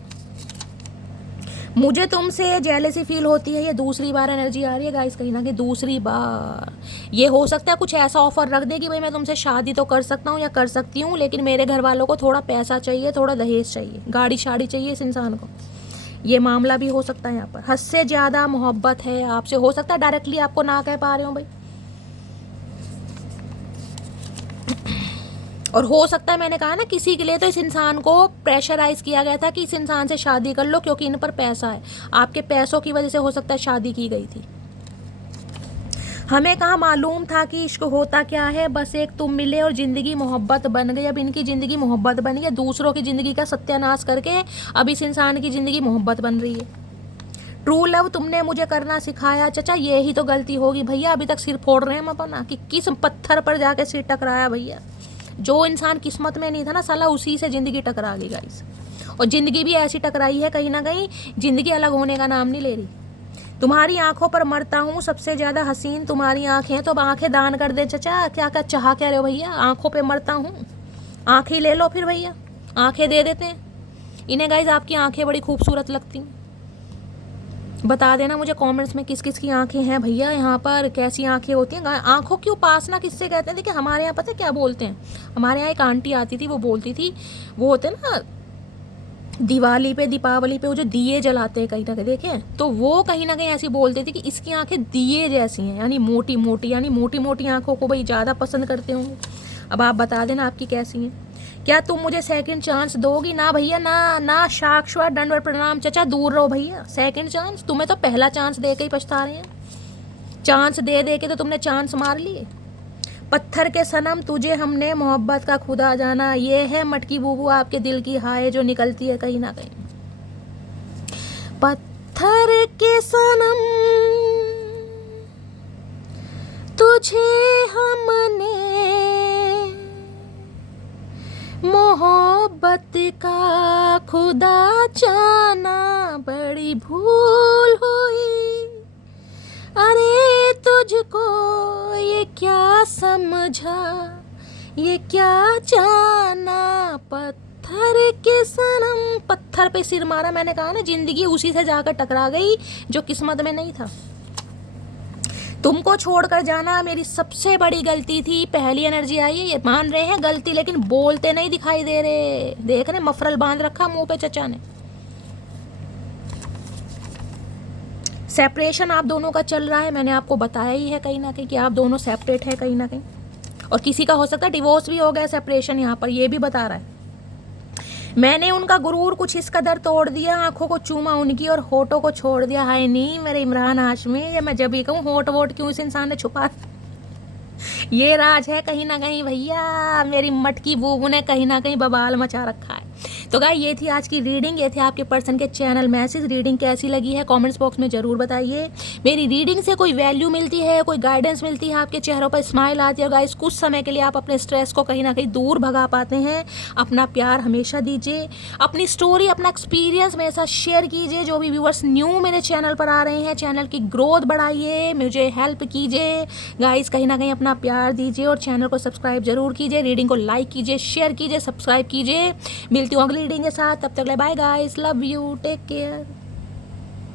मुझे तुमसे जेलसी फील होती है, ये दूसरी बार एनर्जी आ रही है गाइस, कहीं ना कहीं दूसरी बार। ये हो सकता है कुछ ऐसा ऑफर रख दे कि भाई मैं तुमसे शादी तो कर सकता हूँ या कर सकती हूँ, लेकिन मेरे घर वालों को थोड़ा पैसा चाहिए, थोड़ा दहेज चाहिए, गाड़ी शाड़ी चाहिए इस इंसान को। ये मामला भी हो सकता है यहाँ पर। हद से ज़्यादा मोहब्बत है आपसे, हो सकता है डायरेक्टली आपको ना कह पा रहे हो भाई, और हो सकता है मैंने कहा ना किसी के लिए तो इस इंसान को प्रेशराइज किया गया था कि इस इंसान से शादी कर लो क्योंकि इन पर पैसा है, आपके पैसों की वजह से हो सकता है शादी की गई थी। हमें कहाँ मालूम था कि इश्क होता क्या है, बस एक तुम मिले और ज़िंदगी मोहब्बत बन गई। अब इनकी ज़िंदगी मोहब्बत बन गई, दूसरों की ज़िंदगी का सत्यानाश करके अब इस इंसान की ज़िंदगी मोहब्बत बन रही है। ट्रू लव तुमने मुझे करना सिखाया, चचा यही तो गलती होगी भैया, अभी तक सिर फोड़ रहे हैं हम अपना कि किस पत्थर पर जाके सिर टकराया भैया। जो इंसान किस्मत में नहीं था ना साला, उसी से ज़िंदगी टकरा गई गाइस। और ज़िंदगी भी ऐसी टकराई है, कहीं ना कहीं ज़िंदगी अलग होने का नाम नहीं ले रही। तुम्हारी आंखों पर मरता हूँ, सबसे ज़्यादा हसीन तुम्हारी आंखें, तो अब आंखें दान कर दे चचा। क्या क्या चाह कह रहे हो भैया, आंखों पे मरता हूँ, आँखें ले लो फिर भैया, आंखें दे देते हैं। इन्हें गाइज आपकी आंखें बड़ी खूबसूरत लगती हैं? बता देना मुझे कमेंट्स में किस किस की आंखें हैं भैया, यहाँ पर कैसी आंखें होती हैं। आंखों की उपासना किससे कहते हैं? देखिए हमारे यहाँ पता है क्या बोलते हैं, हमारे यहाँ एक आंटी आती थी, वो बोलती थी, वो होते हैं ना दिवाली पे दीपावली पे वो जो दिए जलाते हैं कहीं ना कहीं, देखें तो वो कहीं ना कहीं ऐसी बोलते थे कि इसकी आंखें दिए जैसी हैं, यानी मोटी मोटी, यानी मोटी मोटी आंखों को भाई ज़्यादा पसंद करते होंगे। अब आप बता देना आपकी कैसी हैं। क्या तुम मुझे सेकंड चांस दोगी? ना भैया ना, ना साक्षात दंडवत प्रणाम चाचा, दूर रहो भैया। Second chance? तुम्हें तो पहला चांस दे के ही पछता रहे हैं। चांस दे दे के तो तुमने चांस मार लिए। पत्थर के सनम तुझे हमने मोहब्बत का खुदा जाना, ये है मटकी बूबू आपके दिल की हाय जो निकलती है कहीं ना कहीं। पत्थर के सनम तुझे हमने मोहब्बत का खुदा जाना, बड़ी भूल हुई अरे तुझको, ये क्या समझा, ये क्या जाना। पत्थर के सनम, पत्थर पे सिर मारा, मैंने कहा ना जिंदगी उसी से जाकर टकरा गई जो किस्मत में नहीं था। तुमको छोड़कर जाना मेरी सबसे बड़ी गलती थी। पहली एनर्जी आई है, ये मान रहे हैं गलती, लेकिन बोलते नहीं दिखाई दे रहे। देख रहे मफरल बांध रखा मुंह पे चचा ने। सेपरेशन आप दोनों का चल रहा है, मैंने आपको बताया ही है कहीं ना कहीं कि आप दोनों सेपरेट है कहीं ना कहीं, और किसी का हो सकता है डिवोर्स भी हो गया, सेपरेशन यहाँ पर ये भी बता रहा है। मैंने उनका गुरूर कुछ इस कदर तोड़ दिया, आंखों को चूमा उनकी और होठों को छोड़ दिया। हाय नहीं मेरे इमरान हाशमी, या मैं जब भी कहूँ होठ वोट क्यों इस इंसान ने छुपा, ये राज है कहीं ना कहीं भैया। मेरी मटकी बूबू ने कहीं ना कहीं बवाल मचा रखा है। तो गाइस ये थी आज की रीडिंग, ये थे आपके पर्सन के चैनल मैसेज। रीडिंग कैसी लगी है कमेंट्स बॉक्स में ज़रूर बताइए। मेरी रीडिंग से कोई वैल्यू मिलती है, कोई गाइडेंस मिलती है, आपके चेहरों पर स्माइल आती है गाइस, कुछ समय के लिए आप अपने स्ट्रेस को कहीं ना कहीं दूर भगा पाते हैं। अपना प्यार हमेशा दीजिए, अपनी स्टोरी, अपना एक्सपीरियंस मेरे साथ शेयर कीजिए। जो भी व्यूअर्स न्यू मेरे चैनल पर आ रहे हैं, चैनल की ग्रोथ बढ़ाइए, मुझे हेल्प कीजिए गाइस, कहीं ना कहीं अपना प्यार दीजिए और चैनल को सब्सक्राइब जरूर कीजिए। रीडिंग को लाइक कीजिए, शेयर कीजिए, सब्सक्राइब कीजिए। मिलती हूँ अगली रीडिंग के साथ, तब तक ले bye guys, love you, take care.